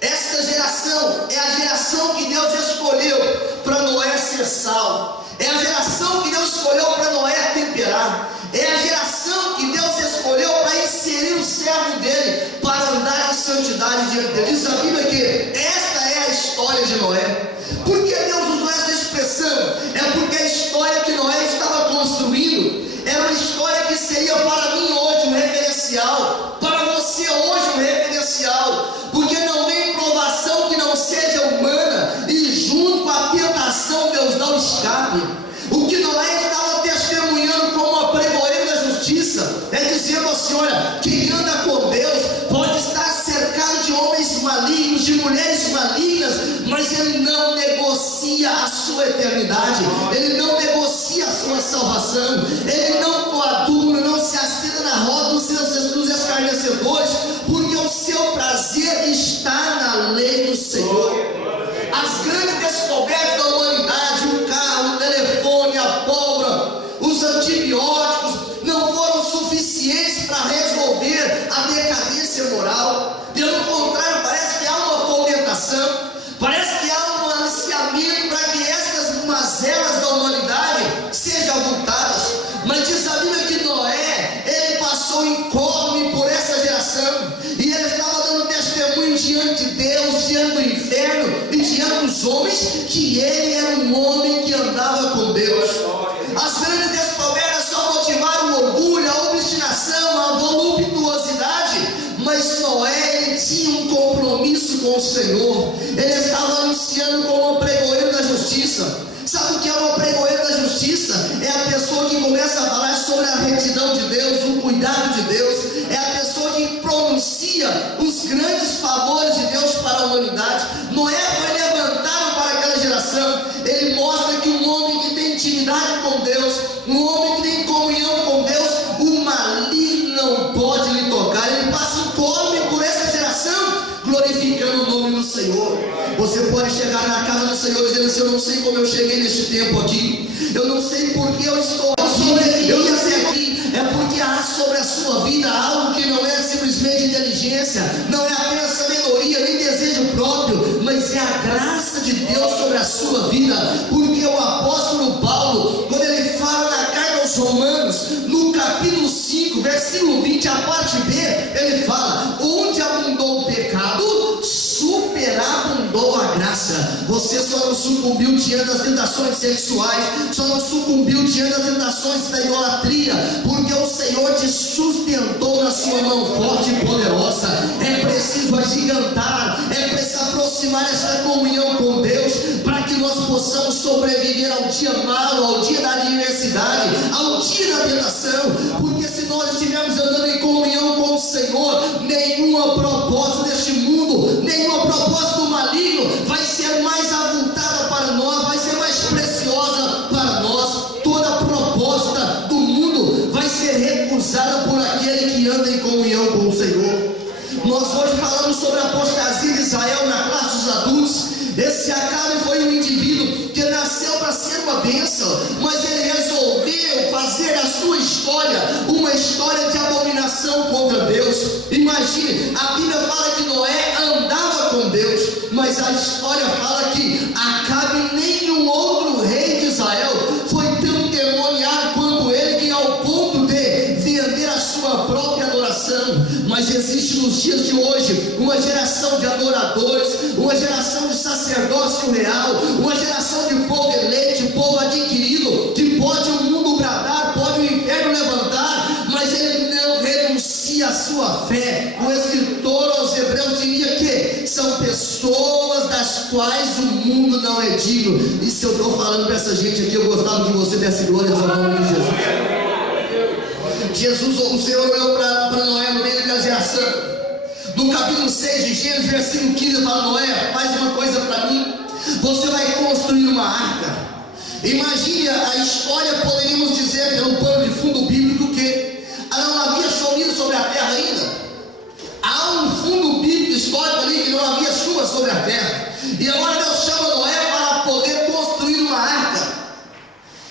Essa geração é a geração que Deus escolheu para Noé ser sal, é a geração que Deus escolheu para Noé temperar, é a geração que Deus escolheu para inserir o servo dele, para andar em santidade diante dele. Diz a Bíblia que esta é a história de Noé. Por que Deus usou essa expressão? É porque a história que Noé estava construindo era uma história que seria para mim hoje um referencial, para você hoje um referencial, porque não vem provação que não seja humana, e junto com a tentação Deus dá o escape. O que Noé estava testemunhando como uma pregoeira da justiça é dizendo assim: olha, quem anda com Deus pode estar cercado de homens malignos, de mulheres malignas, mas ele não negocia a sua eternidade, ele não negocia a sua salvação, ele não coaduna, não se assenta na roda dos escarnecedores, porque o seu prazer está na lei do Senhor. As grandes descobertas da humanidade, o carro, o telefone, a pólvora, os antibióticos, não foram suficientes para resolver a decadência moral. Pelo contrário, parece que há uma fomentação, parece que há um aliciamento para que essas mazelas da humanidade sejam avultadas. Mas diz a Bíblia que Noé, ele passou incólume por essa geração, e ele estava dando testemunho diante de Deus, diante do inferno e diante dos homens, que ele era um homem que andava sabe o que é o pregoeiro da justiça? É a pessoa que começa a falar sobre a retidão de Deus, o cuidado de Deus. É a pessoa que pronuncia os grandes favores de Deus para a humanidade. Noé foi levantado para aquela geração. Ele mostra que um homem que tem intimidade com Deus, um homem que tem comunhão com Deus, o maligno não pode lhe tocar. Ele passa incólume por essa geração, glorificando o nome do Senhor. Você pode chegar na casa do Senhor dizendo assim: eu não sei como eu cheguei neste tempo aqui, eu não sei por que eu estou aqui, eu já sei aqui. É porque há sobre a sua vida algo que não é simplesmente inteligência, não é apenas sabedoria, nem desejo próprio, mas é a graça de Deus sobre a sua vida. Porque o apóstolo Paulo, quando ele fala na carta aos Romanos, no capítulo 5, versículo 20, a parte B, ele fala: onde abundou o pecado, superabundou a graça. Você só não sucumbiu diante das tentações sexuais, só não sucumbiu diante das tentações da idolatria, porque o Senhor te sustentou na sua mão forte e poderosa. É preciso agigantar, é preciso aproximar essa comunhão com Deus, para que nós possamos sobreviver ao dia mau, ao dia da adversidade, ao dia da tentação. Porque se nós estivermos andando em comunhão com o Senhor, nenhuma proposta deste mundo, nenhuma proposta do maligno vai ser mais avultada para nós, vai ser mais preciosa para nós. Toda proposta do mundo vai ser recusada por aquele que anda em comunhão com o Senhor. Nós hoje falamos sobre a apostasia de Israel na classe dos adultos. Esse Acabe foi um indivíduo que nasceu para ser uma bênção, mas ele resolveu fazer a sua história uma história de abominação contra Deus. Imagine, a Bíblia fala que Noé andava com Deus, mas a história fala que Acabe, nenhum outro rei de Israel foi tão endemoniado quanto ele, que ao ponto de vender a sua própria adoração. Mas existe nos dias de hoje uma geração de adoradores, uma geração de sacerdócio real, uma geração de povo eleito, povo adquirido, que pode o mundo bradar, pode o inferno levantar, mas ele não renuncia à sua fé. O escritor aos Hebreus diria que são pessoas das quais o mundo não é digno. E se eu estou falando para essa gente aqui, eu gostava que você desse glórias ao nome de Jesus. Jesus, o Senhor olhou para Noé no meio daquela geração. No capítulo 6 de Gênesis, versículo 15, fala: Noé, faz uma coisa para mim. Você vai construir uma arca. Imagine a história, poderíamos dizer, pelo pano de fundo bíblico, que não havia chovido sobre a terra ainda. Há um fundo bíblico histórico ali que não havia chuva sobre a terra. E agora Deus chama Noé para poder construir uma arca.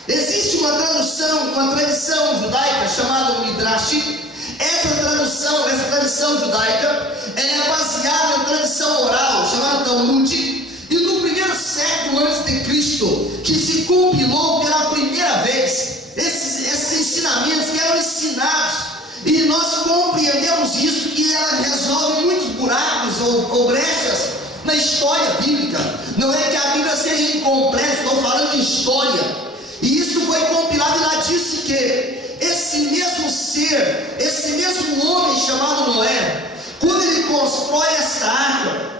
Existe uma tradição judaica chamada Midrash. Essa tradição judaica, ela é baseada na tradição oral chamada Talmud. E no primeiro século antes de Cristo, que se compilou pela primeira vez esses ensinamentos que eram ensinados, e nós compreendemos isso, que ela resolve muitos buracos ou brechas na história bíblica. Não é que a Bíblia seja incompleta, estou falando de história. E isso foi compilado, e lá disse que esse mesmo ser, esse mesmo homem chamado Noé, quando ele constrói essa arca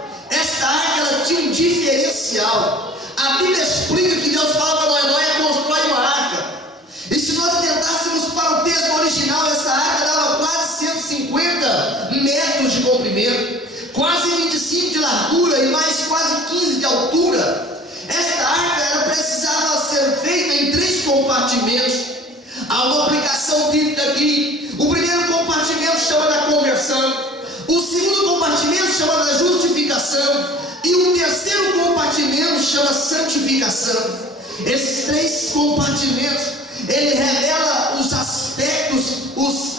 ela tinha um diferencial. A Bíblia explica que Deus fala para Noé: Noé, constrói uma arca. E se nós tentássemos para o texto original, essa arca dava quase 150 metros de comprimento, quase 25 de largura e mais quase 15 de altura. Esta arca ela precisava ser feita em 3 compartimentos. Há uma aplicação bíblica aqui. O primeiro compartimento chama da conversão, o segundo compartimento chama da justificação, e o terceiro compartimento chama santificação. Esses 3 compartimentos, ele revela os aspectos,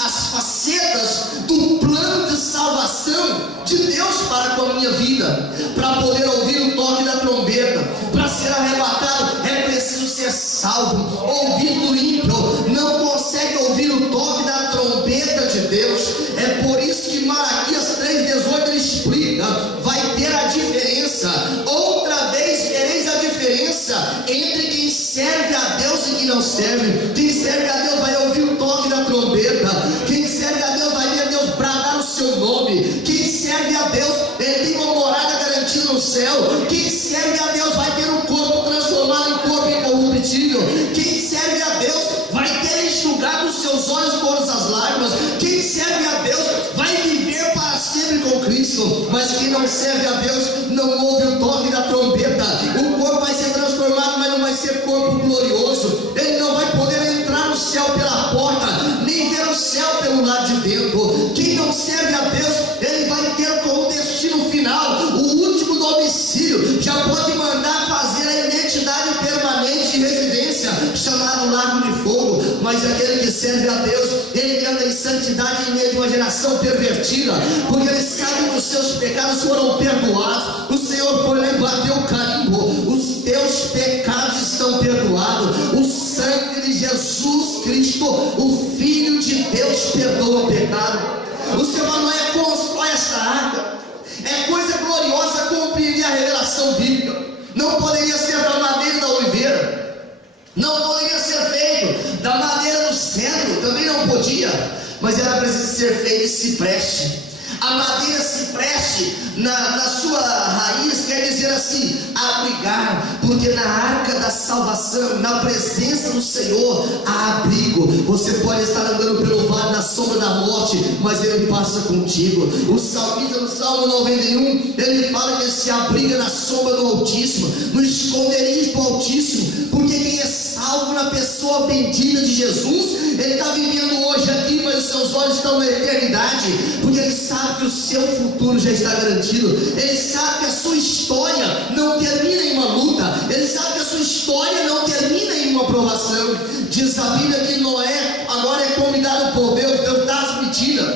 as facetas do plano de salvação de Deus para com a minha vida. Para poder ouvir o toque da trombeta, para ser arrebatado, é preciso ser salvo. Ouvido ímpio não consegue ouvir o toque da trombeta de Deus. É por isso que Malaquias 3,18 ele explica: vai ter a diferença. Outra vez vereis a diferença entre quem serve a Deus e quem não serve. Quem serve a Deus vai ouvir o toque da trombeta. Quem serve a Deus vai ver Deus bradar o seu nome. Quem serve a Deus, ele tem uma morada garantida no céu. Quem serve a Deus vai ter um corpo transformado em corpo incorruptível. os seus olhos todas as lágrimas. Quem serve a Deus vai viver para sempre com Cristo, mas quem não serve a Deus não ouve o toque da trombeta. O corpo vai ser transformado, mas não vai ser corpo glorioso. Ele não vai poder entrar no céu pela porta, nem ver o céu pelo lado de dentro. Quem não serve a Deus, ele vai ter como destino final o último domicílio. Já pode mandar fazer a identidade permanente de residência, chamado Lago de Fogo. Mas aquele que serve a Deus, ele anda em santidade em meio de uma geração pervertida, porque ele sabe que os seus pecados foram perdoados. O Senhor foi lá e bateu o carimbo: os teus pecados estão perdoados. O sangue de Jesus Cristo, o Filho de Deus, perdoa o pecado. O Senhor Noé constrói esta arca. É coisa gloriosa compreender a revelação bíblica. Não poderia ser da madeira da oliveira, não poderia ser feito da madeira do cedro, também não podia, mas era preciso ser feito de cipreste. A madeira cipreste, na sua raiz, quer dizer assim, abrigar, porque na arca da salvação, na presença do Senhor, há abrigo. Você pode estar andando pelo vale da sombra da morte, mas Ele passa contigo. O salmista no Salmo 91, ele fala que ele se abriga na sombra do Altíssimo, no esconderijo do Altíssimo, porque quem é salvo na pessoa bendita de Jesus, ele está vivendo hoje aqui, mas os seus olhos estão na eternidade, porque ele sabe que o seu futuro já está garantido. Ele sabe que a sua história não termina em uma luta, ele sabe que a sua história não termina em uma provação. Diz a Bíblia que Noé agora é convidado por Deus dá as medidas,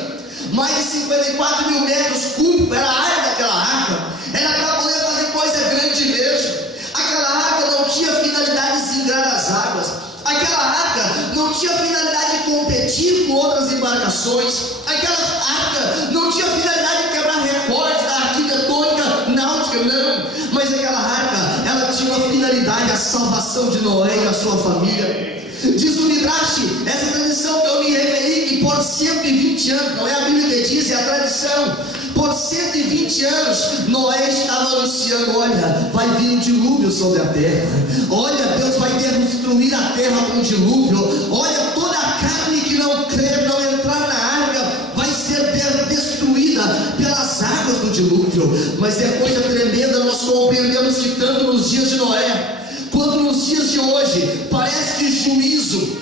mais de 54 mil metros cúbicos era a área daquela arca, era para poder fazer coisa grande mesmo. Aquela arca não tinha finalidade de zingrar as águas, aquela arca não tinha finalidade de competir com outras embarcações, aquela arca não tinha finalidade de quebrar recordes da arquitetônica náutica, não, mas aquela arca, ela tinha uma finalidade: a salvação de Noé e da sua família. Diz o Midrash, essa tradição que eu me referi, que por 120 anos, não é a Bíblia que diz, é a tradição, por 120 anos, Noé estava anunciando: olha, vai vir um dilúvio sobre a terra, olha, Deus vai destruir a terra com um dilúvio, olha, toda a carne que não crer, não entrar na arca, vai ser destruída pelas águas do dilúvio. Mas é coisa tremenda, nós compreendemos que tanto nos dias de Noé, quanto nos dias de hoje, parece que juízo,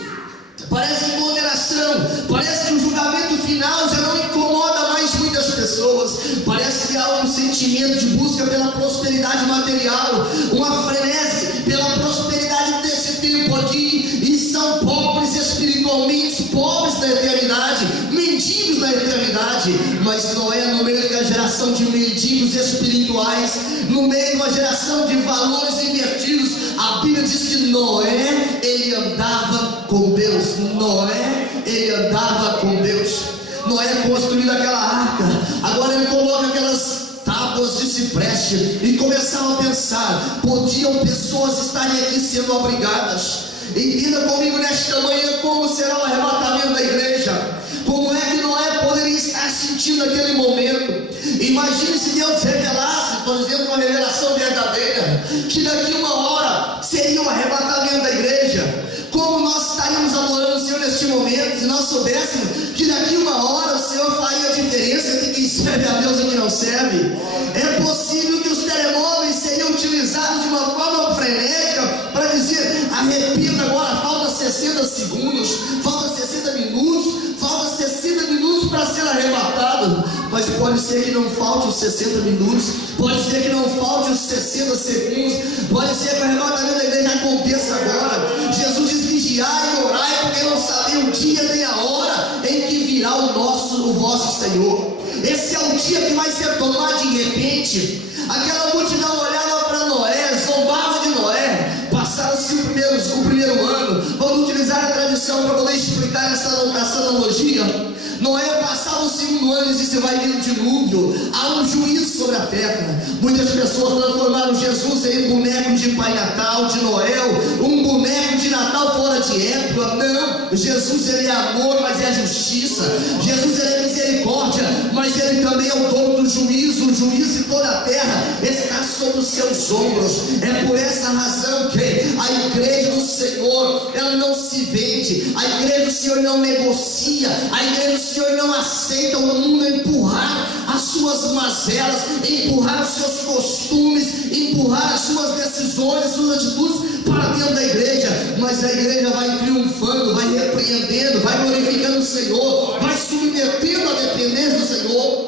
parece que condenação, parece que o julgamento final já não incomoda mais muitas pessoas. Parece que há um sentimento de busca pela prosperidade material, uma frenesi pela prosperidade desse tempo aqui, e são pobres espiritualmente, pobres na eternidade, mendigos na eternidade. Mas Noé, no meio da geração de mendigos espirituais, no meio de uma geração de valores invertidos, a Bíblia diz que Noé, ele andava com Deus. Noé, ele andava com Deus. Noé construiu aquela arca, agora ele coloca aquelas tábuas de cipreste e começaram a pensar: podiam pessoas estarem aqui sendo abrigadas? Entenda comigo nesta manhã como será o arrebatamento da igreja, como é que Noé poderia estar sentindo aquele momento. Imagine se Deus revelasse, estou dizendo uma revelação verdadeira, que daqui uma hora seria o arrebatamento da igreja. Como nós estaríamos adorando o Senhor neste momento, se nós soubéssemos que daqui uma hora o Senhor faria a diferença entre quem serve a Deus e quem não serve. É possível que os telemóveis seriam utilizados de uma forma frenética para dizer: arrependa agora, falta 60 segundos, falta 60 minutos, falta 60 minutos para ser arrebatado. Mas pode ser que não falte os 60 minutos, pode ser que não falte os 60 segundos, pode ser que o arrebatamento da igreja aconteça agora. Jesus diz: vigiai e orai, porque não sabem o dia nem a hora em que virá o vosso Senhor. Esse é o dia que vai ser tomado de repente. Aquela multidão olhava para Noé, zombava de Noé. Passaram-se o primeiro ano. Vamos utilizar a tradição para poder explicar essa analogia. Noé passava o segundo ano e disse: vai vir um dilúvio, há um juízo sobre a terra. Muitas pessoas transformaram Jesus em boneco de Pai Natal, de Noel, um boneco de Natal fora de época. Não, Jesus, ele é amor, mas é justiça. Jesus, ele é misericórdia, mas ele também é o dono do juízo. O juízo de toda a terra está sobre os seus ombros. É por essa razão que a igreja do Senhor, ela não se vende, dependente. A igreja do Senhor não negocia. A igreja do Senhor não aceita o mundo empurrar as suas mazelas, empurrar os seus costumes, empurrar as suas decisões, as suas atitudes para dentro da igreja. Mas a igreja vai triunfando, vai repreendendo, vai glorificando o Senhor, vai submetendo a dependência do Senhor.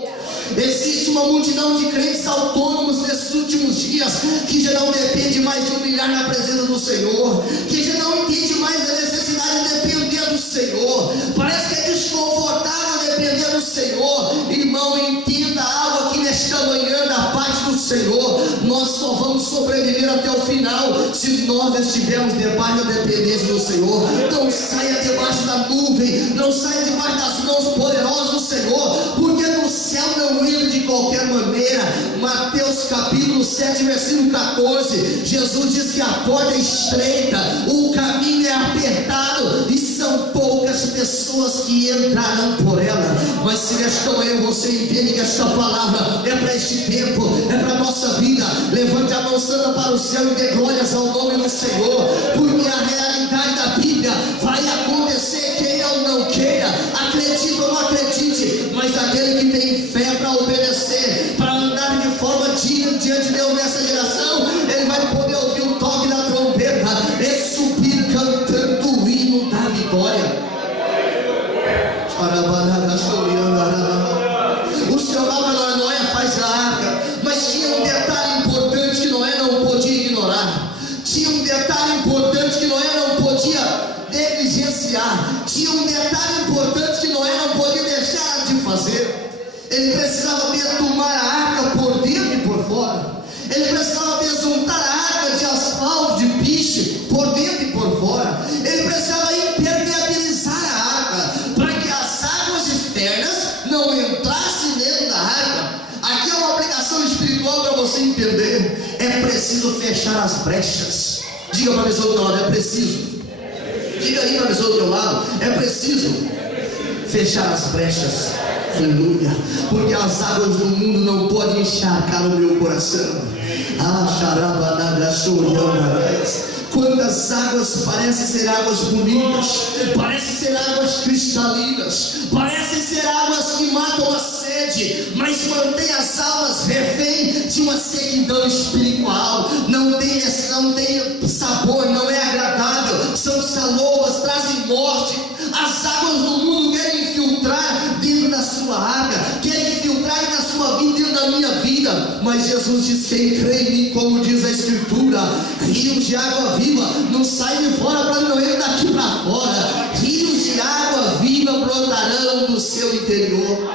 Existe uma multidão de crentes autônomos nesses últimos dias que já não depende mais de humilhar na presença do Senhor, que já não entende mais a necessidade de depender do Senhor. Parece que é desconfortável depender do Senhor. Irmão, entenda algo aqui nesta manhã da parte do Senhor. Nós só vamos sobreviver até o final se nós estivermos debaixo da dependência do Senhor. Não saia debaixo da nuvem, não saia debaixo das mãos poderosas do Senhor, porque no céu não entra de qualquer maneira. Mateus capítulo 7, versículo 14, Jesus diz que a porta é estreita, o caminho é apertado e são poucas pessoas que entrarão por ela. Mas se nesta manhã você entende que esta palavra é para este tempo, é para a nossa vida, levante a mão santa para o céu e dê glórias ao nome do Senhor, porque a realidade da Bíblia vai acontecer, queira ou não queira, acredite ou não acredite, mas aquele que tem fé para obedecer, para andar de forma digna diante de Deus nessa geração, ele vai poder ouvir o toque da trompeta e subir cantando o hino da vitória. O Senhor lá para Noé faz a arca, mas tinha um detalhe importante que Noé não podia ignorar. Tinha um detalhe importante que Noé não podia negligenciar. Tinha um detalhe importante que Noé não podia deixar de fazer. Ele precisava betumar a arca por dentro e por fora. Ele precisava besuntar a arca de asfalto, de piche, por dentro e por fora. Ele precisava impermeabilizar a arca para que as águas externas não entrassem dentro da arca. Aqui é uma aplicação espiritual para você entender. É preciso fechar as brechas. Diga para a pessoa do teu lado, é preciso. Diga aí para a pessoa do teu lado, é preciso fechar as brechas. Aleluia. Porque as águas do mundo não podem encharcar o meu coração. Quando as águas parecem ser águas bonitas, parecem ser águas cristalinas, parecem ser águas que matam a sede, mas mantém as almas refém de uma sequidão espiritual. Não tem sabor, não é agradável, são salobas, trazem morte. As águas do mundo querem infiltrar dentro da sua arca, querem infiltrar na sua vida, dentro da minha vida. Mas Jesus diz: quem crê em mim, como diz a Escritura, rios de água viva não saem de fora para não ir daqui para fora. Rios de água viva brotarão do seu interior.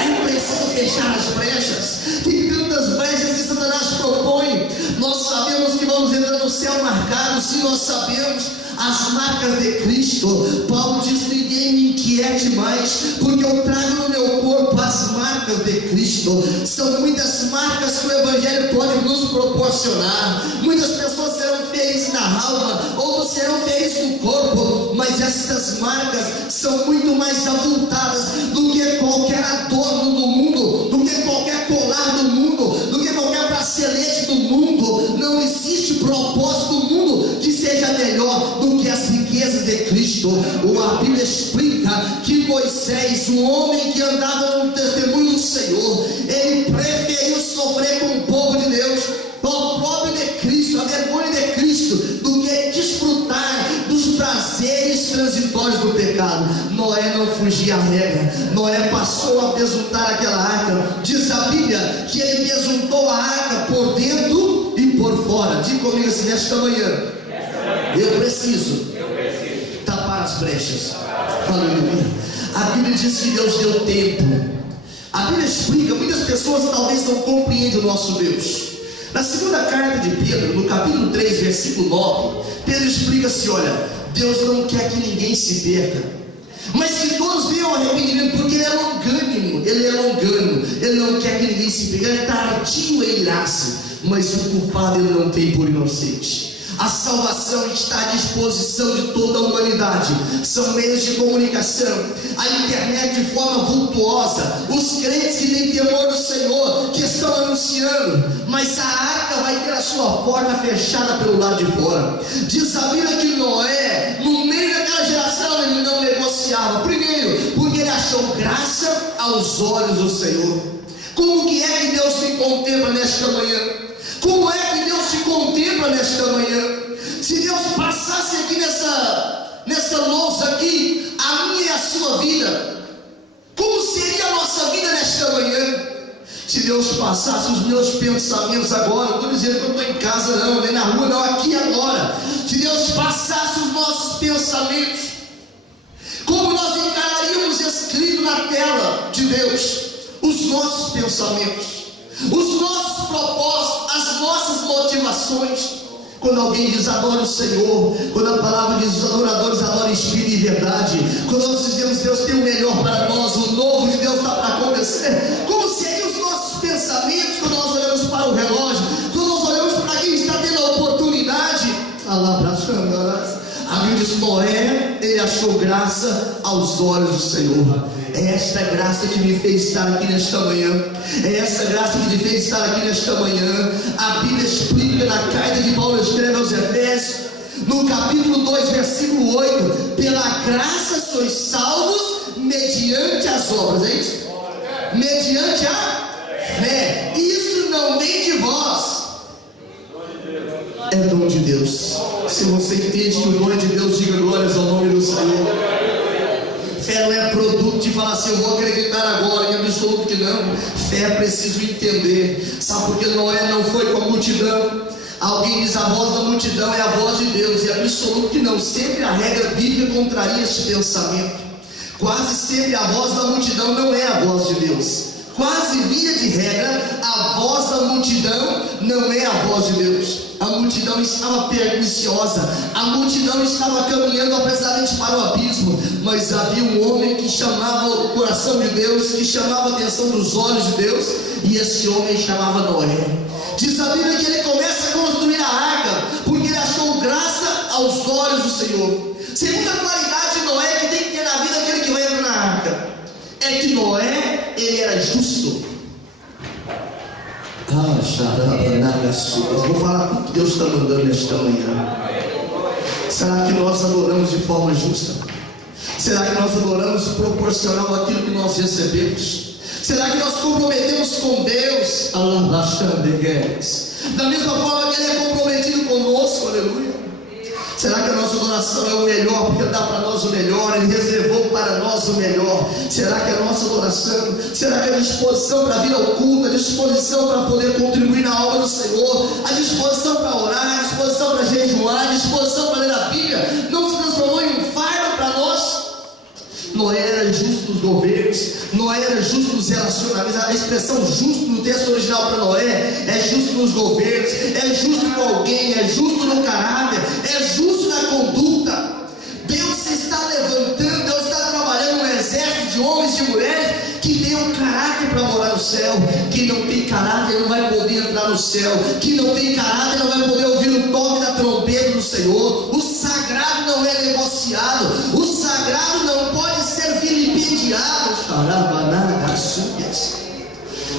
É preciso fechar as brechas. Tem tantas brechas que Satanás propõe. Nós sabemos que vamos entrar no céu marcado, sim, nós sabemos as marcas de Cristo. Paulo diz: ninguém me inquiete mais, porque eu trago no meu corpo as marcas de Cristo. São muitas marcas que o Evangelho pode nos proporcionar. Muitas pessoas serão felizes na alma, outros serão felizes no corpo, mas essas marcas são muito mais avultadas do que qualquer adorno do mundo, do que qualquer colar do mundo, do que qualquer bracelete do mundo. Não existe propósito do mundo que seja melhor do que as riquezas de Cristo. A Bíblia explica que Moisés, um homem que andava no testemunho do Senhor, ele preferiu sofrer com o povo de Deus, o próprio de Cristo, a vergonha de Cristo, do que desfrutar dos prazeres transitórios do pecado. Noé não fugia à regra. Noé passou a besuntar aquela arca. Diz a Bíblia que ele besuntou a arca por dentro e por fora. Diga comigo assim nesta manhã: eu preciso tapar as brechas. Aleluia. A Bíblia diz que Deus deu tempo. A Bíblia explica, muitas pessoas talvez não compreendem o nosso Deus. Na segunda carta de Pedro, no capítulo 3, versículo 9, Pedro explica assim: olha, Deus não quer que ninguém se perca, mas que todos venham ao arrependimento, porque Ele é longânimo, Ele não quer que ninguém se perca, Ele é tardio em irar-se, mas o culpado Ele não tem por inocente. A salvação está à disposição de toda a humanidade. São meios de comunicação, a internet de forma vultuosa, os crentes que têm temor do Senhor, que estão anunciando, mas a arca vai ter a sua porta fechada pelo lado de fora. Diz a Bíblia que Noé, no meio daquela geração, aos olhos do Senhor. Como que é que Deus te contempla nesta manhã? Como é que Deus te contempla nesta manhã? Se Deus passasse aqui nessa lousa aqui, a minha e a sua vida, como seria a nossa vida nesta manhã? Se Deus passasse os meus pensamentos agora, não estou dizendo que eu estou em casa não, nem na rua não, aqui agora. Se Deus passasse os nossos pensamentos, como nós encararíamos escrito na tela de Deus os nossos pensamentos, os nossos propósitos, as nossas motivações? Quando alguém diz adora o Senhor, quando a palavra diz os adoradores adoram em espírito e verdade, quando nós dizemos Deus tem o melhor para nós, o novo de Deus está para acontecer, como seriam os nossos pensamentos quando nós olhamos para o relógio, quando nós olhamos para quem está tendo a oportunidade? A Bíblia diz: Noé, ele achou graça aos olhos do Senhor. É esta graça que me fez estar aqui nesta manhã. É essa graça que me fez estar aqui nesta manhã. A Bíblia explica na carta que Paulo escreve aos Efésios, no capítulo 2, versículo 8: pela graça sois salvos mediante as obras. É isso? Mediante a fé. Isso não vem de vós, é dom de Deus. Se você entende que o dom é de Deus, diga glórias ao nome do Senhor. Fé não é produto de falar assim, eu vou acreditar agora, em absoluto que não. Fé é preciso entender. Sabe por que Noé não foi com a multidão? Alguém diz a voz da multidão é a voz de Deus, e é absoluto que não. Sempre a regra bíblica contraria este pensamento. Quase sempre a voz da multidão não é a voz de Deus. Quase via de regra, a voz da multidão não é a voz de Deus. A multidão estava perniciosa, a multidão estava caminhando apressadamente para o abismo, mas havia um homem que chamava o coração de Deus, que chamava a atenção dos olhos de Deus, e esse homem chamava Noé. Diz a Bíblia que ele começa a construir a arca, porque ele achou graça aos olhos do Senhor. Segunda qualidade de Noé que tem que ter na vida aquele que vai entrar na arca, é que Noé, ele era justo. Vou falar o que Deus está mandando nesta manhã. Será que nós adoramos de forma justa? Será que nós adoramos proporcional àquilo que nós recebemos? Será que nós comprometemos com Deus? Da mesma forma que Ele é comprometido conosco, aleluia. Será que a nossa adoração é o melhor, porque dá para nós o melhor, Ele reservou para nós o melhor? Será que a nossa adoração, será que a disposição para vir ao culto, a disposição para poder contribuir na obra do Senhor, a disposição para orar, a disposição para jejuar, a disposição para ler a Bíblia, não se transformou em um fardo para nós? Noé era justo nos governos, Noé era justo nos relacionamentos. A expressão justo no texto original para Noé é justo nos governos, é justo com alguém, é justo no caráter, é justo na conduta. Deus está levantando, Deus está trabalhando um exército de homens e de mulheres que tem um caráter para morar no céu. Quem não tem caráter não vai poder entrar no céu. Quem não tem caráter não vai poder ouvir o toque da trombeta do Senhor. O sagrado não é negociado, o sagrado não pode ser vilipendiado.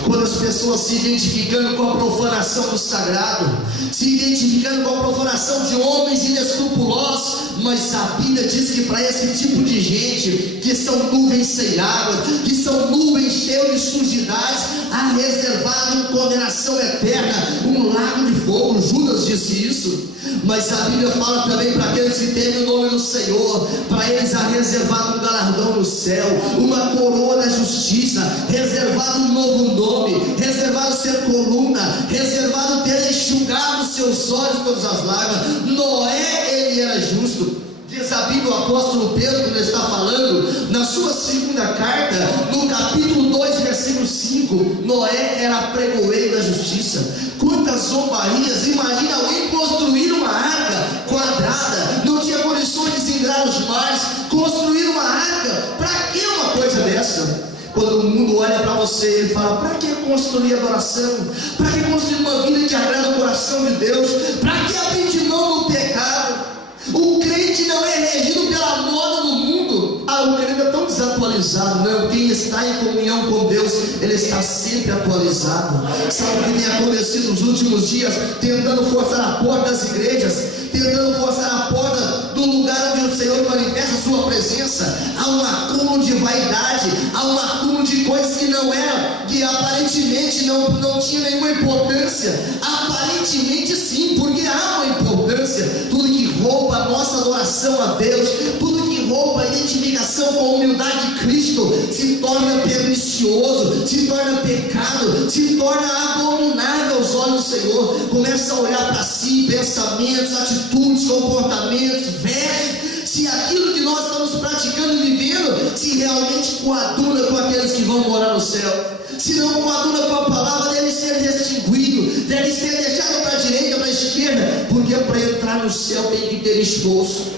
Quando as pessoas se identificando com a profanação do sagrado, se identificando com a profanação de homens inescrupulosos, mas a Bíblia diz que para esse tipo de gente, que são nuvens sem água, que são nuvens cheias de sujidades, há reservado condenação eterna, um lago de fogo. Judas disse isso. Mas a Bíblia fala também para aqueles que temem o nome do Senhor, para eles há reservado um galardão no céu, uma coroa da justiça, reservado um novo nome, reservado ser coluna, reservado ter enxugado seus olhos todas as lágrimas. Noé, ele era justo. Diz a Bíblia, o apóstolo Pedro, quando ele está falando, na sua segunda carta, no capítulo 2, versículo 5, Noé era pregoeiro da justiça. Quantas zombarias! Imagina alguém construir uma arca quadrada, não tinha condições de zingrar os mares, construir uma arca. Para que uma coisa dessa? Quando o mundo olha para você, ele fala: para que construir adoração? Para que construir uma vida que agrada o coração de Deus? Para que abrir de mão do pecado? O crente não é regido pela moda do mundo. O crente é tão desatualizado. Não, quem está em comunhão com Deus, ele está sempre atualizado. Sabe o que tem acontecido nos últimos dias? Tentando forçar a porta das igrejas, tentando forçar a porta do lugar onde o Senhor manifesta sua presença, há um acúmulo de vaidade, há um acúmulo de coisas que não eram, que aparentemente não tinha nenhuma importância. Aparentemente sim, porque há uma importância. Tudo que rouba a nossa adoração a Deus, tudo que rouba a identificação com a humildade de Cristo, se torna pernicioso, se torna pecado, se torna abominável aos olhos do Senhor. Começa a olhar para si, pensamentos, atitudes, comportamentos, vestes, se aquilo que nós estamos praticando e vivendo, se realmente coaduna com aqueles que vão morar no céu. Se não coaduna com a palavra, deve ser extinguido, deve ser deixado para a direita, para a esquerda, porque para entrar no céu tem que ter esforço.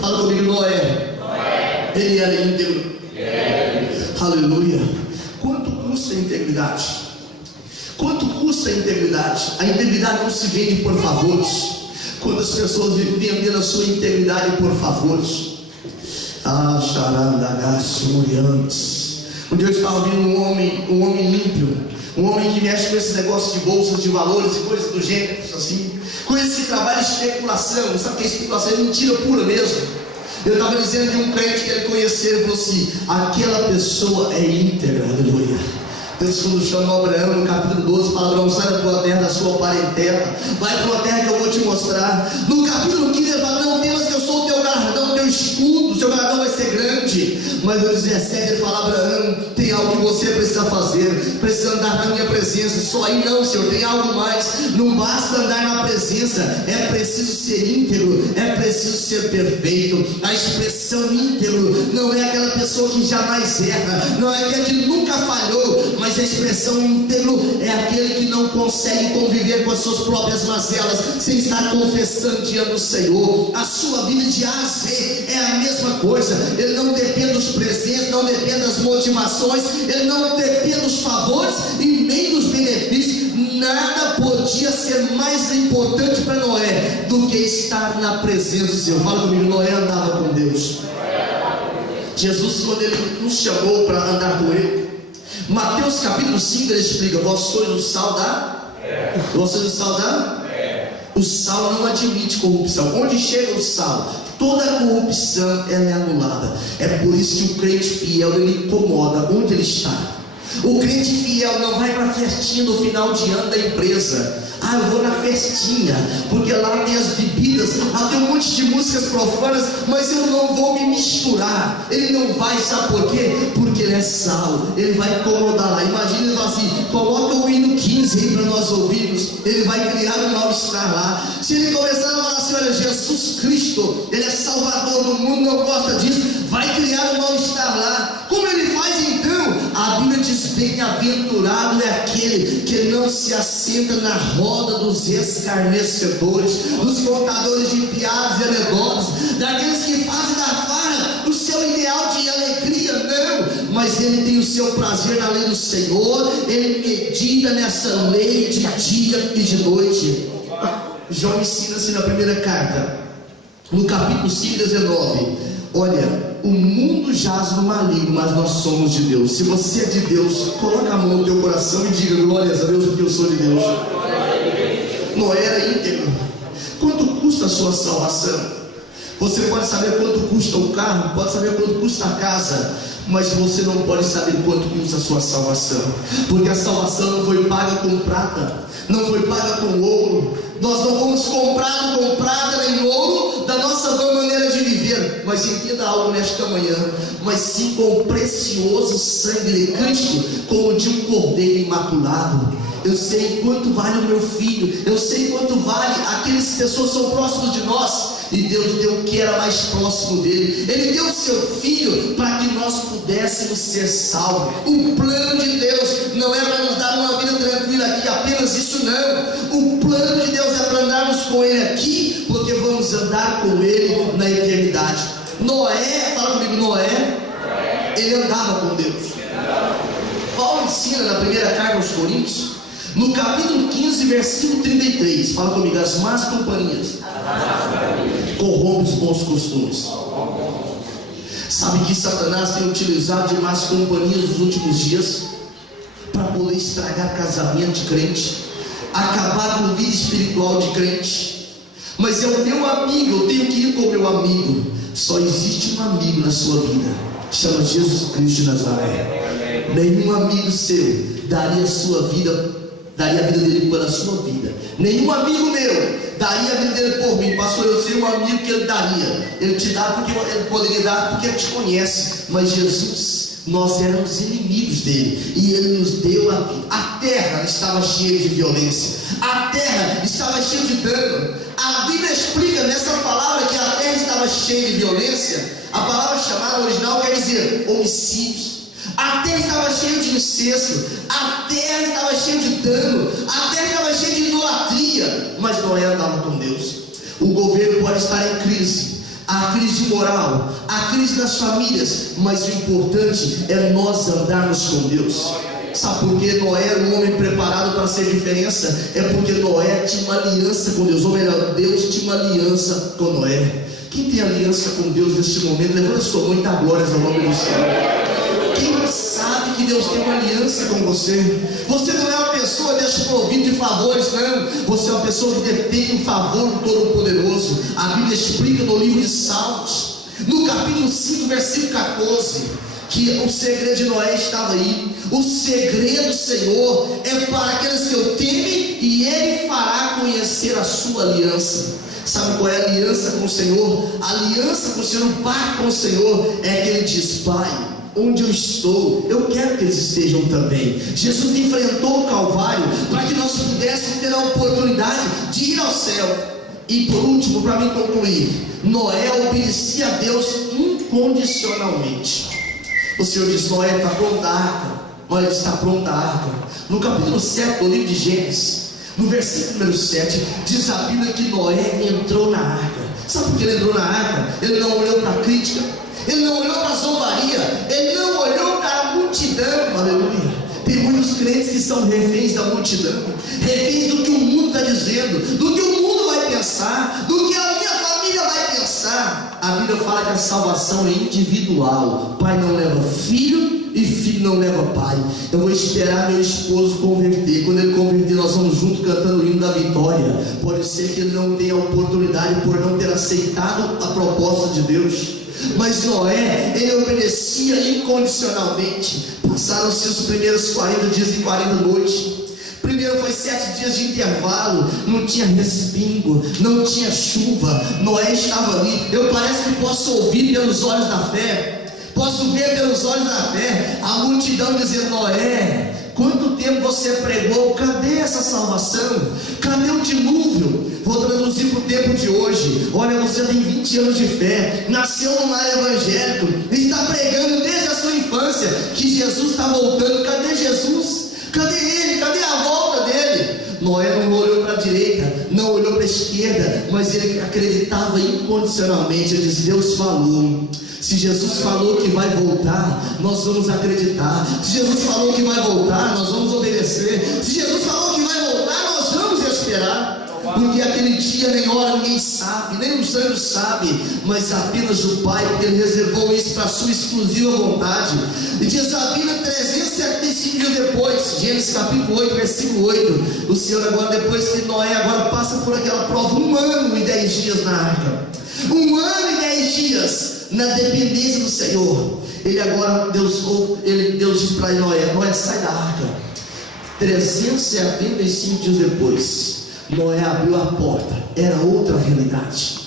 Fala comigo, Noé. Ele era íntegro. Aleluia. Quanto custa a integridade? Quanto custa a integridade? A integridade não se vende por favores. Quantas pessoas vendendo a sua integridade por favores? Um dia eu estava vendo um homem ímpio, um homem que mexe com esse negócio de bolsas de valores e coisas do gênero, assim, coisas que trabalham em especulação. Sabe o que é especulação? É mentira pura mesmo. Eu estava dizendo de um crente que ele conheceu, ele falou assim: aquela pessoa é íntegra, aleluia. Deus, quando chamou Abraão no capítulo 12, fala: Abraão, sai da tua terra, da sua parentela, vai para uma terra que eu vou te mostrar. No capítulo 15 ele fala: não temas que eu sou o teu galardão, o teu escudo, o seu galardão vai ser grande. Mas no 17 ele fala: Abraão, tem algo que você precisa fazer, precisa andar na minha presença. Só aí não, Senhor, tem algo mais. Não basta andar na presença, é preciso ser íntegro, é preciso ser perfeito. A expressão íntegro não é aquela pessoa que jamais erra, não é aquele que nunca falhou, mas a expressão íntegro é aquele que não consegue conviver com as suas próprias mazelas sem estar confessando diante do Senhor. A sua vida de A a Z é a mesma coisa. Ele não depende dos presentes, não depende das motivações, ele não depende dos favores e nem dos benefícios. Nada podia ser mais importante para Noé do que estar na presença do Senhor. Fala comigo, Noé andava com Deus. Jesus, quando ele nos chamou para andar com ele, Mateus capítulo 5 ele explica: vós sois o sal da terra. Vós sois o sal da terra. O sal não admite corrupção. Onde chega o sal, toda a corrupção ela é anulada. É por isso que o crente fiel ele incomoda onde ele está. O crente fiel não vai para a festinha no final de ano da empresa. Ah, eu vou na festinha, porque lá tem as bebidas, lá tem um monte de músicas profanas, mas eu não vou me misturar. Ele não vai, sabe por quê? Porque ele é sal, ele vai incomodar lá. Imagina ele assim: coloca o hino 15 aí para nós ouvirmos. Ele vai criar um mal-estar lá. Se ele começar a falar assim: olha, Jesus Cristo, ele é salvador do mundo, não gosta disso, vai criar um mal-estar lá. Como ele faz então? A Bíblia diz: bem-aventurado é aquele que não se assenta na roda dos escarnecedores, dos contadores de piadas e anedotas, daqueles que fazem da farra o seu ideal de alegria. Não, mas ele tem o seu prazer na lei do Senhor, ele medita nessa lei de dia e de noite. João ensina-se na primeira carta, no capítulo 5, 19: olha, o mundo jaz no maligno, mas nós somos de Deus. Se você é de Deus, coloca a mão no teu coração e diga: glórias a Deus, porque eu sou de Deus. Noé era íntegro. Quanto custa a sua salvação? Você pode saber quanto custa o carro, pode saber quanto custa a casa, mas você não pode saber quanto custa a sua salvação, porque a salvação não foi paga com prata, não foi paga com ouro. Nós não fomos comprados com prata nem ouro da nossa boa maneira de viver, mas entenda algo nesta manhã: mas sim com o precioso sangue de Cristo, como de um cordeiro imaculado. Eu sei quanto vale o meu filho, eu sei quanto vale aquelas pessoas que são próximas de nós, e Deus deu o que era mais próximo dele. Ele deu o seu filho para que nós pudéssemos ser salvos. O plano de Deus não é para nos dar uma vida tranquila aqui, apenas isso não. O plano de Deus é para andarmos com ele aqui, porque vamos andar com ele na eternidade. Noé, fala comigo, Noé, ele andava com Deus. Paulo ensina na primeira carta aos Coríntios, no capítulo 15, versículo 33, fala comigo: as más companhias corrompem os bons costumes. Sabe que Satanás tem utilizado de más companhias nos últimos dias para poder estragar casamento de crente, acabar com a vida espiritual de crente. mas é o meu amigo, eu tenho que ir com o meu amigo. Só existe um amigo na sua vida, chama Jesus Cristo de Nazaré. Nenhum amigo seu daria a sua vida, daria a vida dele pela sua vida. Nenhum amigo meu daria a vida dele por mim. Pastor, eu sei um amigo que ele daria. Ele te dá porque ele poderia dar porque ele te conhece. Mas Jesus, nós éramos inimigos dele e ele nos deu a vida. A terra estava cheia de violência, a terra estava cheia de dano. A Bíblia explica nessa palavra que a terra estava cheia de violência. A palavra chamada original quer dizer homicídios. A terra estava cheia de incesto, a terra estava cheia de dano, a terra estava cheia de idolatria. Mas Noé andava com Deus. O governo pode estar em crise, a crise moral, a crise das famílias, mas o importante é nós andarmos com Deus. Sabe por que Noé era um homem preparado para ser diferença? É porque Noé tinha uma aliança com Deus, ou melhor, Deus tinha uma aliança com Noé. Quem tem aliança com Deus neste momento, levanta a sua mão e dá glórias ao nome do Senhor. Quem sabe que Deus tem uma aliança com você? Você não é uma pessoa desprovida de favores, não. Você é uma pessoa que detém o favor do Todo-Poderoso. A Bíblia explica no livro de Salmos, no capítulo 5, versículo 14, que o segredo de Noé estava aí. O segredo do Senhor é para aqueles que o temem, e Ele fará conhecer a sua aliança. Sabe qual é a aliança com o Senhor? A aliança com o Senhor, o pacto com o Senhor, é que Ele diz: Pai, onde eu estou, eu quero que eles estejam também. Jesus enfrentou o Calvário para que nós pudéssemos ter a oportunidade de ir ao céu. E por último, para me concluir, Noé obedecia a Deus incondicionalmente. O Senhor diz: Noé, está pronta a arca. Noé, está pronta a arca. No capítulo 7 do livro de Gênesis, no versículo número 7, diz a Bíblia que Noé entrou na arca. Sabe por que ele entrou na arca? Ele não olhou para a crítica, ele não olhou para a zombaria, ele não olhou para a multidão. Aleluia. Tem muitos crentes que são reféns da multidão, reféns do que o mundo está dizendo, do que o mundo vai pensar, do que a minha família vai pensar. A Bíblia fala que a salvação é individual. Pai não leva filho e filho não leva pai. Eu vou esperar meu esposo converter. Quando ele converter, nós vamos junto cantando o hino da vitória. Pode ser que ele não tenha oportunidade por não ter aceitado a proposta de Deus, mas Noé, ele obedecia incondicionalmente. Passaram-se os primeiros 40 dias e 40 noites. Primeiro foi 7 dias de intervalo, não tinha respingo, não tinha chuva. Noé estava ali. Eu parece que posso ouvir pelos olhos da fé, posso ver pelos olhos da fé a multidão dizendo: Noé, quanto tempo você pregou? Cadê essa salvação? Cadê o dilúvio? Vou traduzir para o tempo de hoje. Olha, você tem 20 anos de fé, nasceu num lar evangélico, está pregando desde a sua infância que Jesus está voltando. Cadê Jesus? Cadê Ele? Cadê a volta dele? Noé não olhou para a direita, não olhou para a esquerda, mas ele acreditava incondicionalmente. Ele disse: Deus falou. Se Jesus falou que vai voltar, nós vamos acreditar. Se Jesus falou que vai voltar, nós vamos obedecer. Se Jesus falou que vai voltar, nós vamos esperar. Porque aquele dia nem hora ninguém sabe, nem os anjos sabem, mas apenas o Pai, porque Ele reservou isso para a sua exclusiva vontade. E diz a Bíblia, 375 dias depois, Gênesis capítulo 8, versículo 8, o Senhor agora, depois que Noé agora passa por aquela prova, 1 ano e 10 dias na arca, 1 ano e 10 dias na dependência do Senhor. Ele agora, Deus diz para Noé: Noé, sai da arca. 375 dias depois, Noé abriu a porta. Era outra realidade.